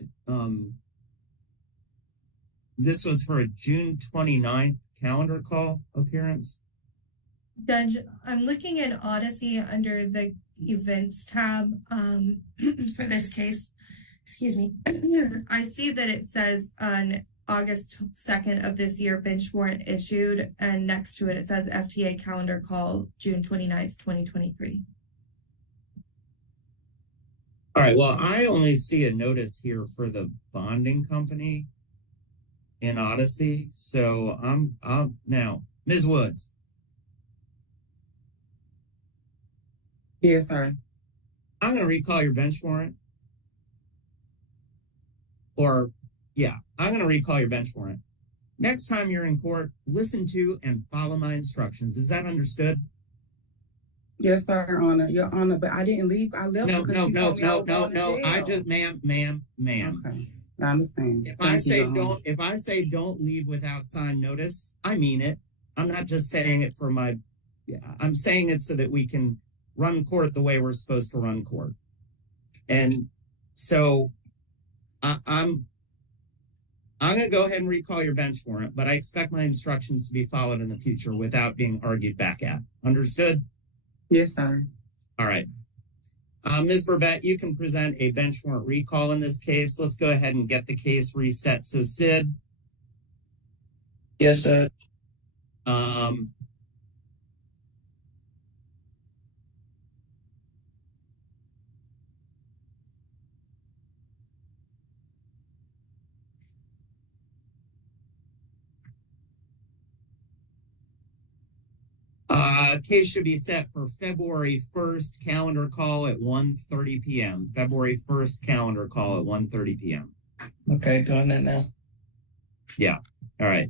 this was for a June 29th calendar call appearance? Judge, I'm looking at Odyssey under the events tab for this case. Excuse me. I see that it says on August 2nd of this year, bench warrant issued, and next to it, it says FTA calendar call June 29th, 2023. All right, well, I only see a notice here for the bonding company in Odyssey. So I'm now, Ms. Woods. Yes, sir. I'm going to recall your bench warrant. I'm going to recall your bench warrant. Next time you're in court, listen to and follow my instructions. Is that understood? Yes, sir, Your Honor. Your Honor, but I didn't leave. I left No. I I just, ma'am. Okay, I understand. If I say don't leave without signed notice, I mean it. I'm not just saying it for my, I'm saying it so that we can run court the way we're supposed to run court. And so I'm going to go ahead and recall your bench warrant, but I expect my instructions to be followed in the future without being argued back at. Understood? Yes, sir. All right. Ms. Burbette, you can present a bench warrant recall in this case. Let's go ahead and get the case reset. So, Sid. Yes, sir. Case should be set for February 1st, calendar call at 1:30 p.m. February 1st, calendar call at 1:30 p.m. Okay, doing that now. Yeah. All right.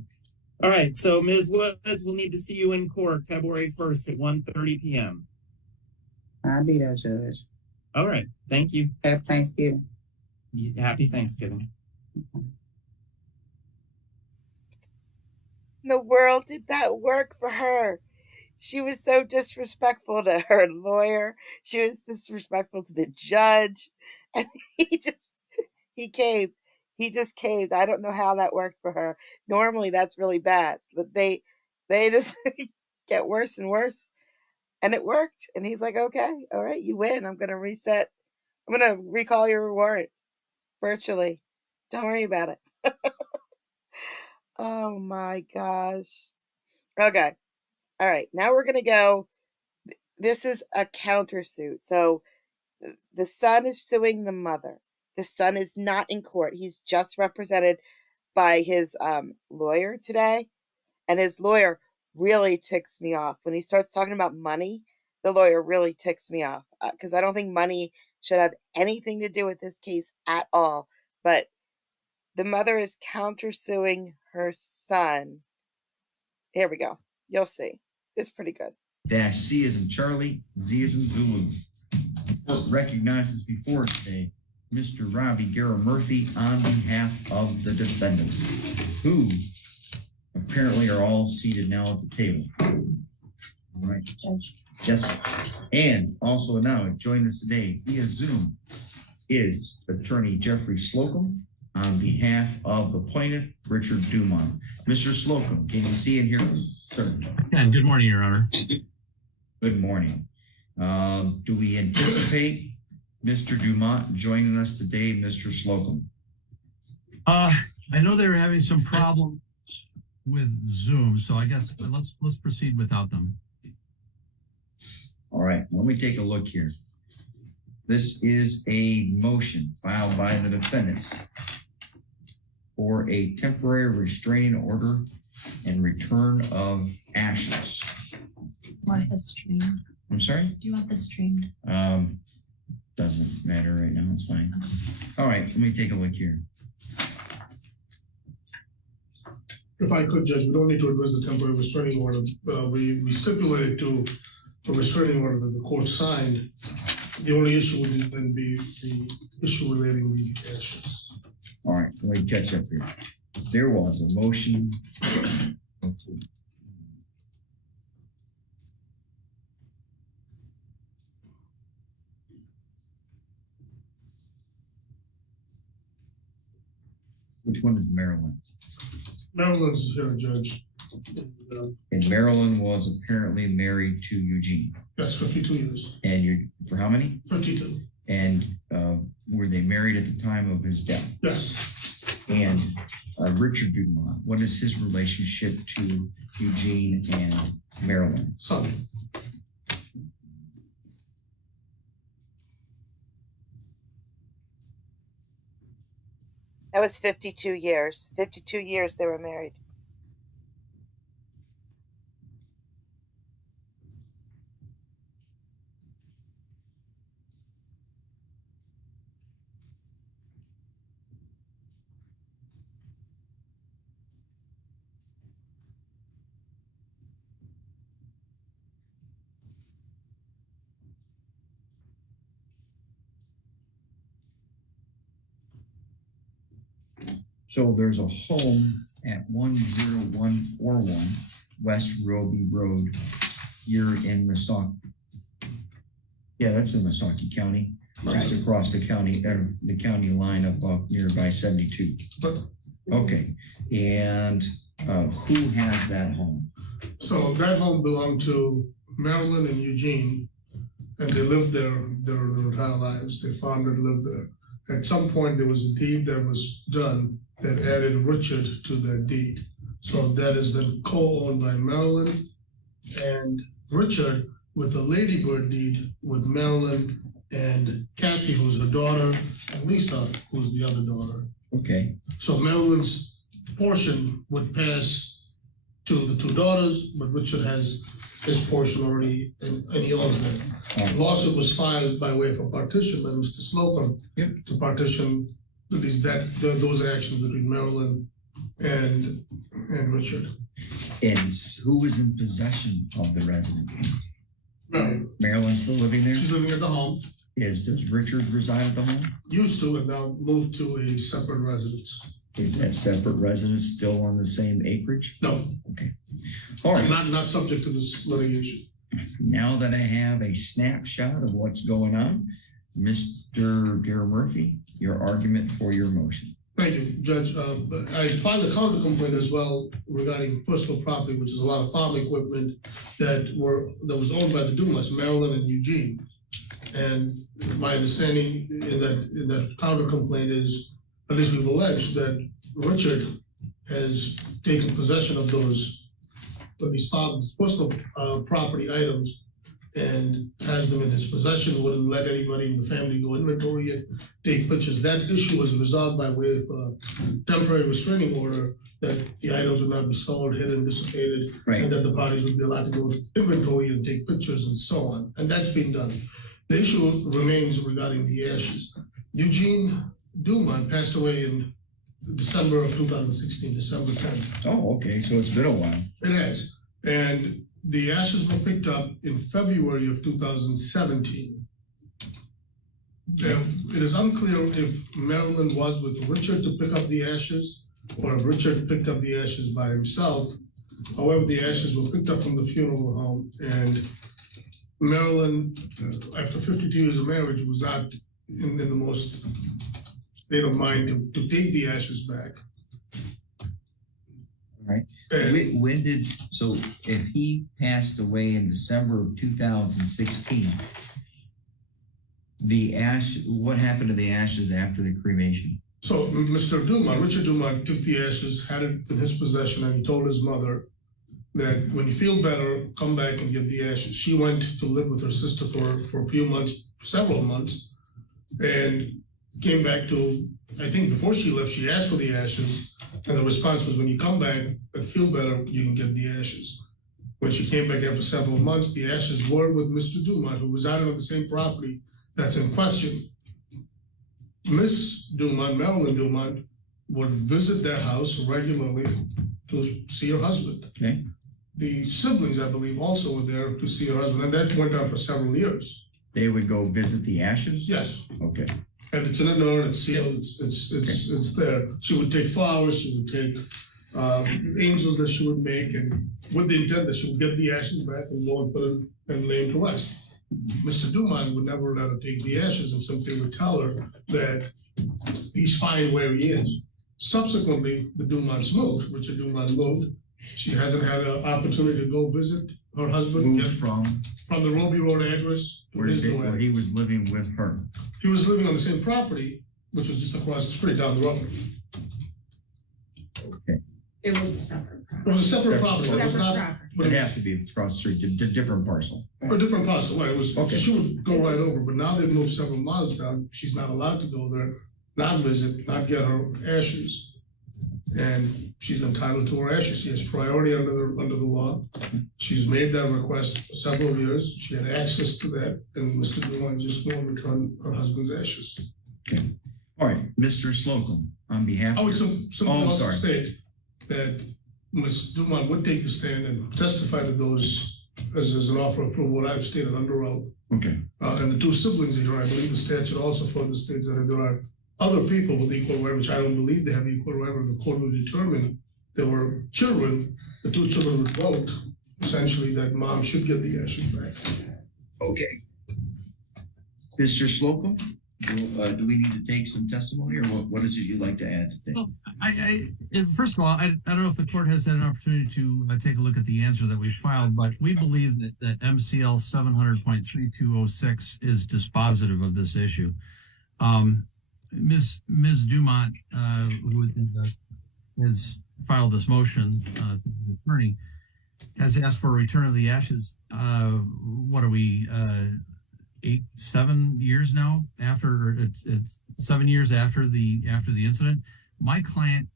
All right. So, Ms. Woods, we'll need to see you in court February 1st at 1:30 p.m. I'll be there, Judge. All right. Thank you. Happy Thanksgiving. Happy Thanksgiving. In the world did that work for her? She was so disrespectful to her lawyer. She was disrespectful to the judge. And he caved. He just caved. I don't know how that worked for her. Normally that's really bad. But they just get worse and worse. And it worked. And he's like, okay, all right, you win. I'm going to reset. I'm going to recall your warrant virtually. Don't worry about it. Oh my gosh. Okay. All right, now we're going to go. This is a countersuit. So the son is suing the mother. The son is not in court. He's just represented by his lawyer today. And his lawyer really ticks me off. When he starts talking about money, the lawyer really ticks me off. Because I don't think money should have anything to do with this case at all. But the mother is countersuing her son. Here we go. You'll see. It's pretty good. Dash C as in Charlie, Z as in Zulu. Court recognizes before us today Mr. Ravi Garamurthy on behalf of the defendants, who apparently are all seated now at the table. All right. Yes. And also now joining us today via Zoom is Attorney Jeffrey Slocum on behalf of the plaintiff, Richard Dumont. Mr. Slocum, can you see and hear us, sir? And good morning, Your Honor. Good morning. Do we anticipate Mr. Dumont joining us today, Mr. Slocum? I know they're having some problems with Zoom, so I guess let's proceed without them. All right, let me take a look here. This is a motion filed by the defendants for a temporary restraining order and return of ashes. Want this streamed? I'm sorry? Do you want this streamed? Doesn't matter right now, it's fine. All right, let me take a look here. If I could, Judge, we don't need to address the temporary restraining order. We stipulated to a restraining order that the court signed. The only issue would then be the issue relating the ashes. All right, let me catch up here. There was a motion. Which one is Maryland? Maryland's here, Judge. And Maryland was apparently married to Eugene. Yes, 52 years. And you're for how many? 52. And were they married at the time of his death? Yes. And Richard Dumont, what is his relationship to Eugene and Maryland? Son. That was 52 years. 52 years they were married. So there's a home at 10141 West Roby Road here in Missaukee. Yeah, that's in Missaukee County, just across the county line up nearby 72. Okay, and who has that home? So that home belonged to Maryland and Eugene, and they lived there their entire lives. They farmed and lived there. At some point, there was a deed that was done that added Richard to that deed. So that is then co-owned by Maryland and Richard, with a ladybird deed with Maryland and Kathy, who's the daughter, and Lisa, who's the other daughter. Okay. So Maryland's portion would pass to the two daughters, but Richard has his portion already, and he owns that. The lawsuit was filed by way of a partition by Mr. Slocum to partition those actions between Maryland and Richard. And who was in possession of the residence? Maryland's still living there? She's living at the home. Does Richard reside at the home? Used to, and now moved to a separate residence. Is that separate residence still on the same acreage? No. Okay. All right. Not subject to this litigation. Now that I have a snapshot of what's going on, Mr. Garrett-Murphy, your argument for your motion. Thank you, Judge. I filed a counter complaint as well regarding personal property, which is a lot of farm equipment that was owned by the Dumas, Maryland and Eugene. And my understanding in that counter complaint is, at least we've alleged, that Richard has taken possession of these personal property items and has them in his possession, wouldn't let anybody in the family go inventory it, take pictures. That issue was resolved by way of a temporary restraining order that the items would not be sold, hidden, dissipated, and that the parties would be allowed to go inventory and take pictures and so on. And that's been done. The issue remains regarding the ashes. Eugene Dumont passed away in December of 2016, December 10th. Oh, okay, so it's been a while. It has. And the ashes were picked up in February of 2017. It is unclear if Maryland was with Richard to pick up the ashes or if Richard picked up the ashes by himself. However, the ashes were picked up from the funeral home, and Maryland, after 52 years of marriage, was not in the most state of mind to take the ashes back. All right. So if he passed away in December of 2016, what happened to the ashes after the cremation? So Mr. Dumont, Richard Dumont, took the ashes, had it in his possession, and he told his mother that when you feel better, come back and get the ashes. She went to live with her sister for a few months, several months, and came back to, I think before she left, she asked for the ashes, and the response was, when you come back and feel better, you can get the ashes. When she came back after several months, the ashes were with Mr. Dumont, who resided on the same property that's in question. Miss Dumont, Marilyn Dumont, would visit their house regularly to see her husband. Okay. The siblings, I believe, also were there to see her husband, and that went on for several years. They would go visit the ashes? Yes. Okay. And it's in an urn, it's sealed, it's there. She would take flowers, she would take angels that she would make, and with the intent that she would get the ashes back and go and put it and lay him to rest. Mr. Dumont would never let her take the ashes and simply would tell her that he's fine where he is. Subsequently, the Dumonts moved, Richard Dumont moved. She hasn't had an opportunity to go visit her husband. Moved from the Roby Road address to where his new address. he was living with her. He was living on the same property, which was just across the street down the road. Okay. It was a separate property. It was a separate property. It was not. But it has to be, it's across the street, a different parcel. A different parcel, right? It was. Okay. She would go right over, but now they've moved several miles down. She's not allowed to go there, not visit, not get her ashes. And she's entitled to her ashes. She has priority under the law. She's made that request for several years. She had access to that, and Mr. Dumont just won't return her husband's ashes. Okay. All right, Mr. Slocum, on behalf of. Something else to state that Ms. Dumont would take the stand and testify to those as an offer of approval, what I've stated under oath. Okay. And the two siblings here, I believe the statute also further states that if there are other people with equal right, which I don't believe they have equal right, the court will determine there were children, the two children would vote, essentially, that mom should get the ashes back. Okay. Mr. Slocum, do we need to take some testimony, or what is it you'd like to add today? Well, first of all, I don't know if the court has had an opportunity to take a look at the answer that we filed, but we believe that MCL 700.3206 is dispositive of this issue. Ms. Dumont, who has filed this motion, the attorney, has asked for a return of the ashes. What are we, 7 years now after? It's 7 years after the incident. My client,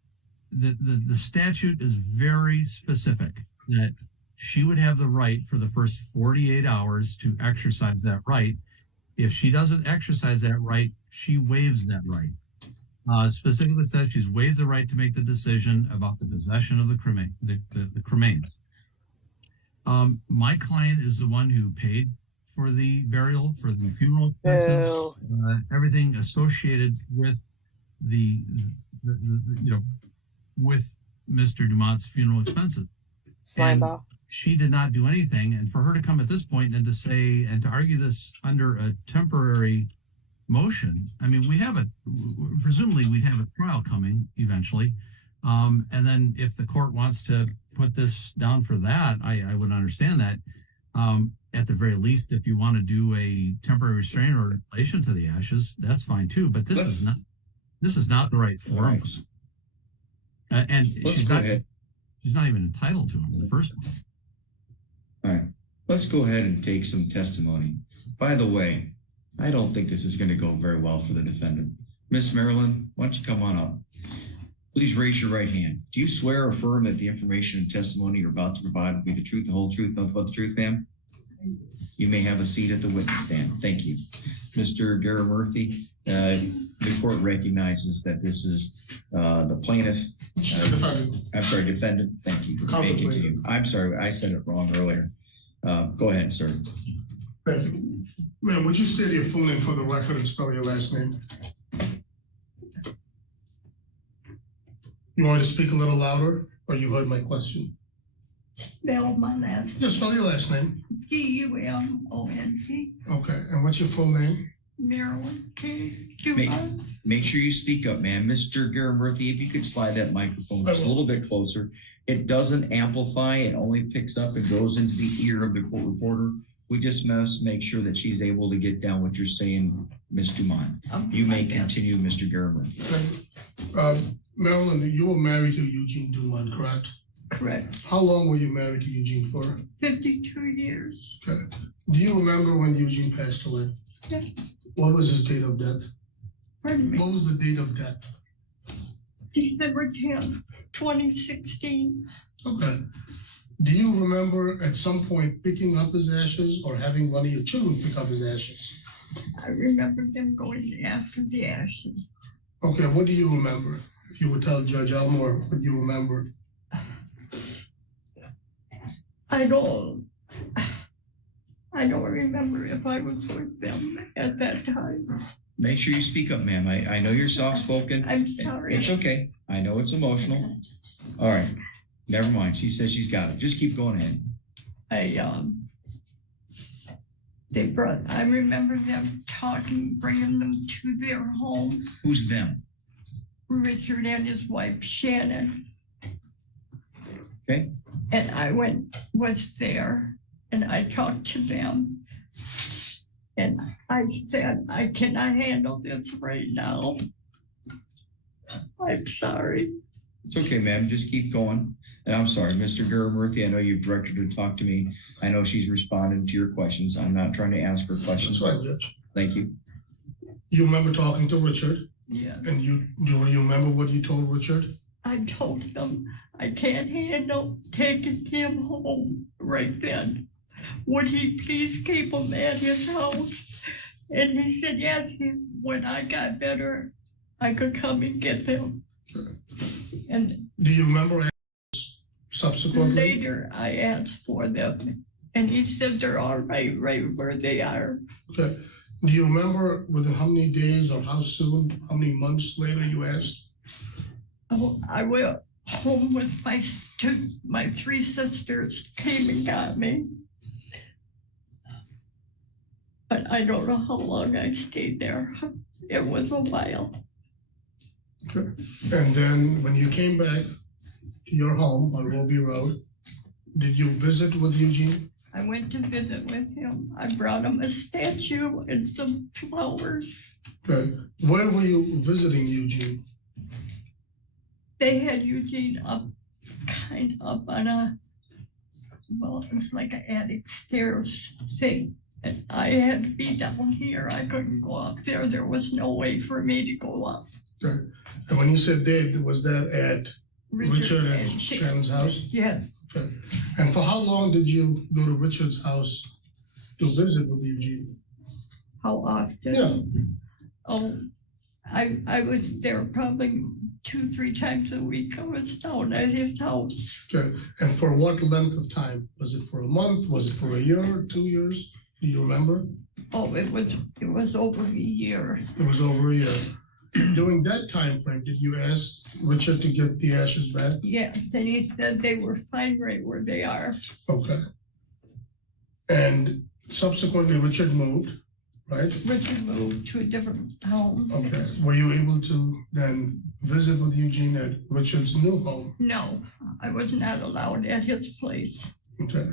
the statute is very specific that she would have the right for the first 48 hours to exercise that right. If she doesn't exercise that right, she waives that right. Specifically says she's waived the right to make the decision about the possession of the cremains. My client is the one who paid for the burial, for the funeral expenses, everything associated with with Mr. Dumont's funeral expenses. Slimeball. She did not do anything, and for her to come at this point and to say and to argue this under a temporary motion, I mean, presumably we'd have a trial coming eventually, and then if the court wants to put this down for that, I would understand that. At the very least, if you want to do a temporary restraint or in relation to the ashes, that's fine too. But this is not the right forum. And she's not even entitled to them in the first place. All right, let's go ahead and take some testimony. By the way, I don't think this is going to go very well for the defendant. Miss Marilyn, why don't you come on up? Please raise your right hand. Do you swear or affirm that the information and testimony you're about to provide will be the truth, the whole truth, nothing but the truth, ma'am? You may have a seat at the witness stand. Thank you. Mr. Garamurthy, the court recognizes that this is the plaintiff. I'm sorry, defendant. Thank you. May continue. I'm sorry, I said it wrong earlier. Go ahead, sir. Thank you. Ma'am, would you state your full name for the record and spell your last name? You want to speak a little louder, or you heard my question? Spell my last name. Yeah, spell your last name. G-U-M-O-N-T. Okay, and what's your full name? Marilyn K. Make sure you speak up, ma'am. Mr. Garamurthy, if you could slide that microphone just a little bit closer. It doesn't amplify, it only picks up and goes into the ear of the court reporter. We just must make sure that she's able to get down what you're saying, Ms. Dumont. You may continue, Mr. Garamurthy. Marilyn, you were married to Eugene Dumont, correct? Correct. How long were you married to Eugene for? 52 years. Okay. Do you remember when Eugene passed away? Yes. What was his date of death? Pardon me? What was the date of death? December 10th, 2016. Okay. Do you remember at some point picking up his ashes or having one of your children pick up his ashes? I remember them going after the ashes. Okay, what do you remember? If you would tell Judge Elmore what you remember. I don't. I don't remember if I was with them at that time. Make sure you speak up, ma'am. I know you're soft-spoken. I'm sorry. It's okay. I know it's emotional. All right. Never mind. She says she's got it. Just keep going ahead. I remember them talking, bringing them to their home. Who's them? Richard and his wife Shannon. Okay. And I was there and I talked to them. And I said, I cannot handle this right now. I'm sorry. It's okay, ma'am. Just keep going. And I'm sorry, Mr. Garamurthy, I know you've directed her to talk to me. I know she's responded to your questions. I'm not trying to ask her questions. That's fine, Judge. Thank you. You remember talking to Richard? Yeah. And do you remember what you told Richard? I told them I can't handle taking him home right then. Would he please keep him at his house? And he said, yes, when I got better, I could come and get them. And do you remember subsequently? Later, I asked for them, and he said they're all right where they are. Okay. Do you remember within how many days or how soon, how many months later you asked? Oh, I went home with my three sisters came and got me. But I don't know how long I stayed there. It was a while. Okay. And then when you came back to your home on Roby Road, did you visit with Eugene? I went to visit with him. I brought him a statue and some flowers. Okay. Where were you visiting Eugene? They had Eugene kind of up on it was like an attic stairs thing. And I had to be down here. I couldn't go up there. There was no way for me to go up. Okay. And when you said they, was that at Richard and Shannon's house? Yes. Okay. And for how long did you go to Richard's house to visit with Eugene? How often? Yeah. Oh, I was there probably 2-3 times a week. I was down at his house. Okay. And for what length of time? Was it for a month? Was it for a year, 2 years? Do you remember? Oh, it was over a year. It was over a year. During that time frame, did you ask Richard to get the ashes back? Yes, and he said they were fine right where they are. Okay. And subsequently, Richard moved, right? Richard moved to a different home. Okay. Were you able to then visit with Eugene at Richard's new home? No, I was not allowed at his place. Okay.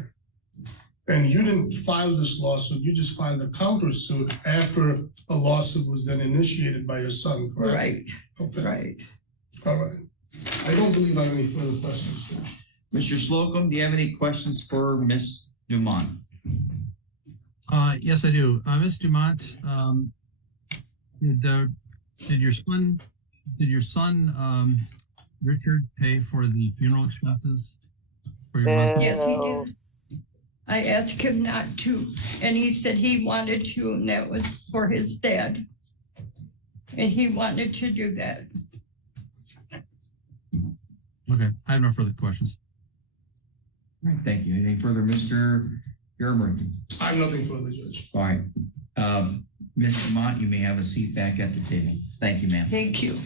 And you didn't file this lawsuit, you just filed a countersuit after a lawsuit was then initiated by your son, correct? Right. Okay. Right. All right. I don't believe I have any further questions. Mr. Slocum, do you have any questions for Ms. Dumont? Yes, I do. Ms. Dumont, did your son Richard pay for the funeral expenses for your husband? Yes, he did. I asked him not to, and he said he wanted to, and that was for his dad. And he wanted to do that. Okay, I have no further questions. All right, thank you. Anything further, Mr. Garamurthy? I have nothing further, Judge. All right. Ms. Dumont, you may have a seat back at the table. Thank you, ma'am. Thank you.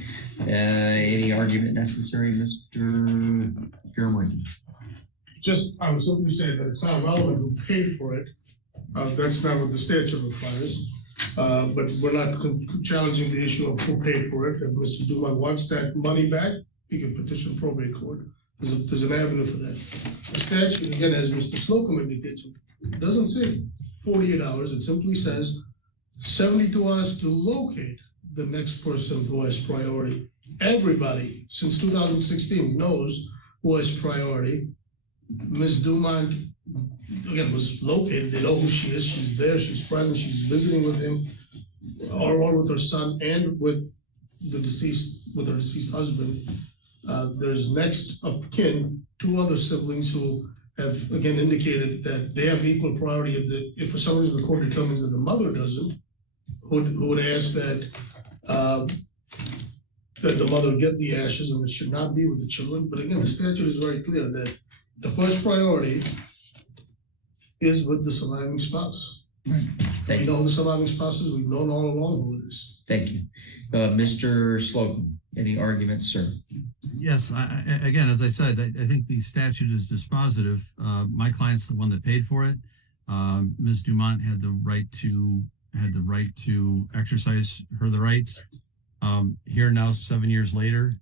Any argument necessary, Mr. Garamurthy? I would simply say that it's not relevant who paid for it. That's not what the statute requires. But we're not challenging the issue of who paid for it. If Mr. Dumont wants that money back, he can petition probate court. There's an avenue for that. The statute, again, as Mr. Slocum indicates, it doesn't say 48 hours. It simply says 72 hours to locate the next person who has priority. Everybody since 2016 knows who has priority. Ms. Dumont, again, was located. They know who she is. She's there. She's present. She's visiting with him, or with her son, and with her deceased husband. There's next of kin, 2 other siblings who have again indicated that they have equal priority. If for some reason the court determines that the mother doesn't, who would ask that the mother get the ashes, and it should not be with the children. But again, the statute is very clear that the first priority is with the surviving spouse. Thank We you. know the surviving spouses, we've known all along with this. Thank you. Mr. Slocum, any arguments, sir? Yes, again, as I said, I think the statute is dispositive. My client's the one that paid for it. Ms. Dumont had the right to exercise the rights. Here now, 7 years later,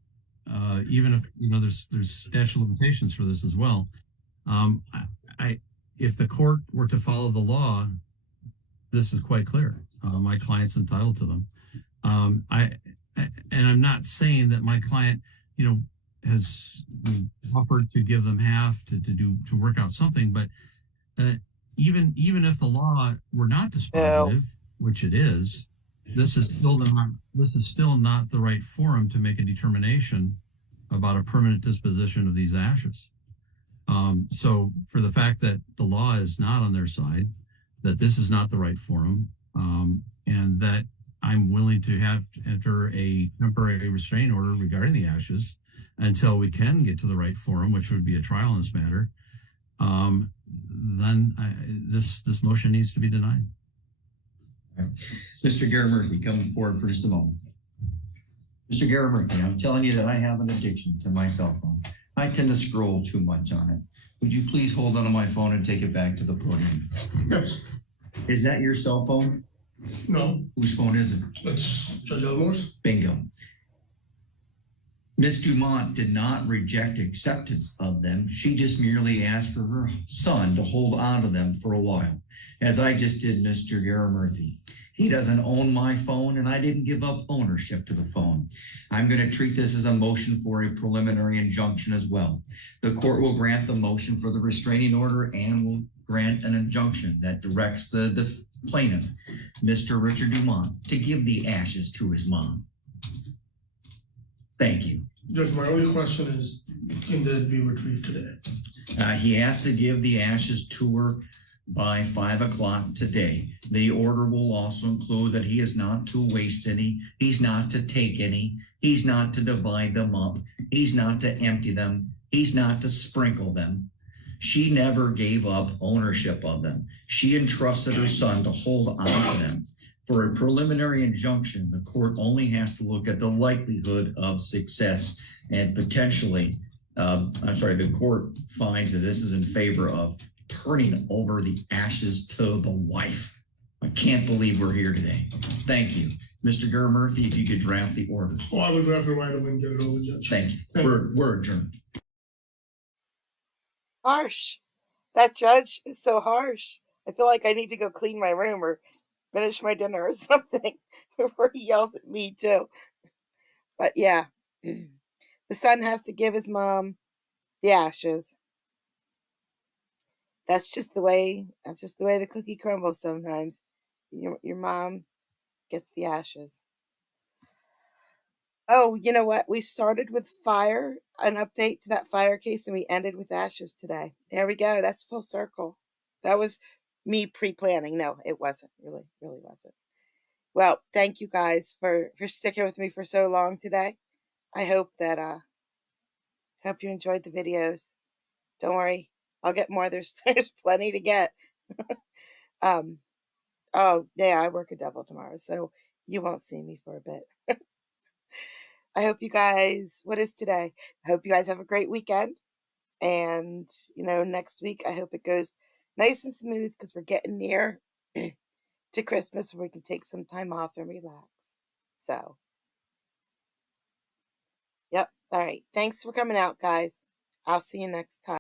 even if there's statute of limitations for this as well. If the court were to follow the law, this is quite clear. My client's entitled to them. And I'm not saying that my client, has offered to give them half to work out something, but even if the law were not dispositive, which it is, this is still not the right forum to make a determination about a permanent disposition of these ashes. So for the fact that the law is not on their side, that this is not the right forum, and that I'm willing to enter a temporary restraining order regarding the ashes until we can get to the right forum, which would be a trial in this matter, then this motion needs to be denied. Mr. Garrett-Murphy, come forward for just a moment. Mr. Garrett-Murphy, I'm telling you that I have an addiction to my cell phone. I tend to scroll too much on it. Would you please hold on to my phone and take it back to the podium? Yes. Is that your cell phone? No. Whose phone is it? It's Judge Elmore's. Bingo. Ms. Dumont did not reject acceptance of them. She just merely asked for her son to hold on to them for a while, as I just did Mr. Garrett-Murphy. He doesn't own my phone, and I didn't give up ownership to the phone. I'm going to treat this as a motion for a preliminary injunction as well. The court will grant the motion for the restraining order and will grant an injunction that directs the plaintiff, Mr. Richard Dumont, to give the ashes to his mom. Thank you. Judge, my only question is, can that be retrieved today? He has to give the ashes to her by 5 o'clock today. The order will also include that he is not to waste any, he's not to take any, he's not to divide them up, he's not to empty them, he's not to sprinkle them. She never gave up ownership of them. She entrusted her son to hold on to them. For a preliminary injunction, the court only has to look at the likelihood of success and potentially, the court finds that this is in favor of turning over the ashes to the wife. I can't believe we're here today. Thank you. Mr. Garrett-Murphy, if you could draft the order. Oh, I will draft it right away and get it over, Judge. Thank you. We're adjourned. Harsh. That judge is so harsh. I feel like I need to go clean my room or finish my dinner or something before he yells at me too. But yeah, the son has to give his mom the ashes. That's just the way the cookie crumbles sometimes. Your mom gets the ashes. Oh, you know what? We started with fire, an update to that fire case, and we ended with ashes today. There we go. That's full circle. That was me pre-planning. No, it wasn't. Really wasn't. Well, thank you guys for sticking with me for so long today. I hope that hope you enjoyed the videos. Don't worry, I'll get more. There's plenty to get. Oh yeah, I work a double tomorrow, so you won't see me for a bit. I hope you guys, what is today? I hope you guys have a great weekend. And, next week, I hope it goes nice and smooth because we're getting near to Christmas where we can take some time off and relax. So, yep. All right. Thanks for coming out, guys. I'll see you next time.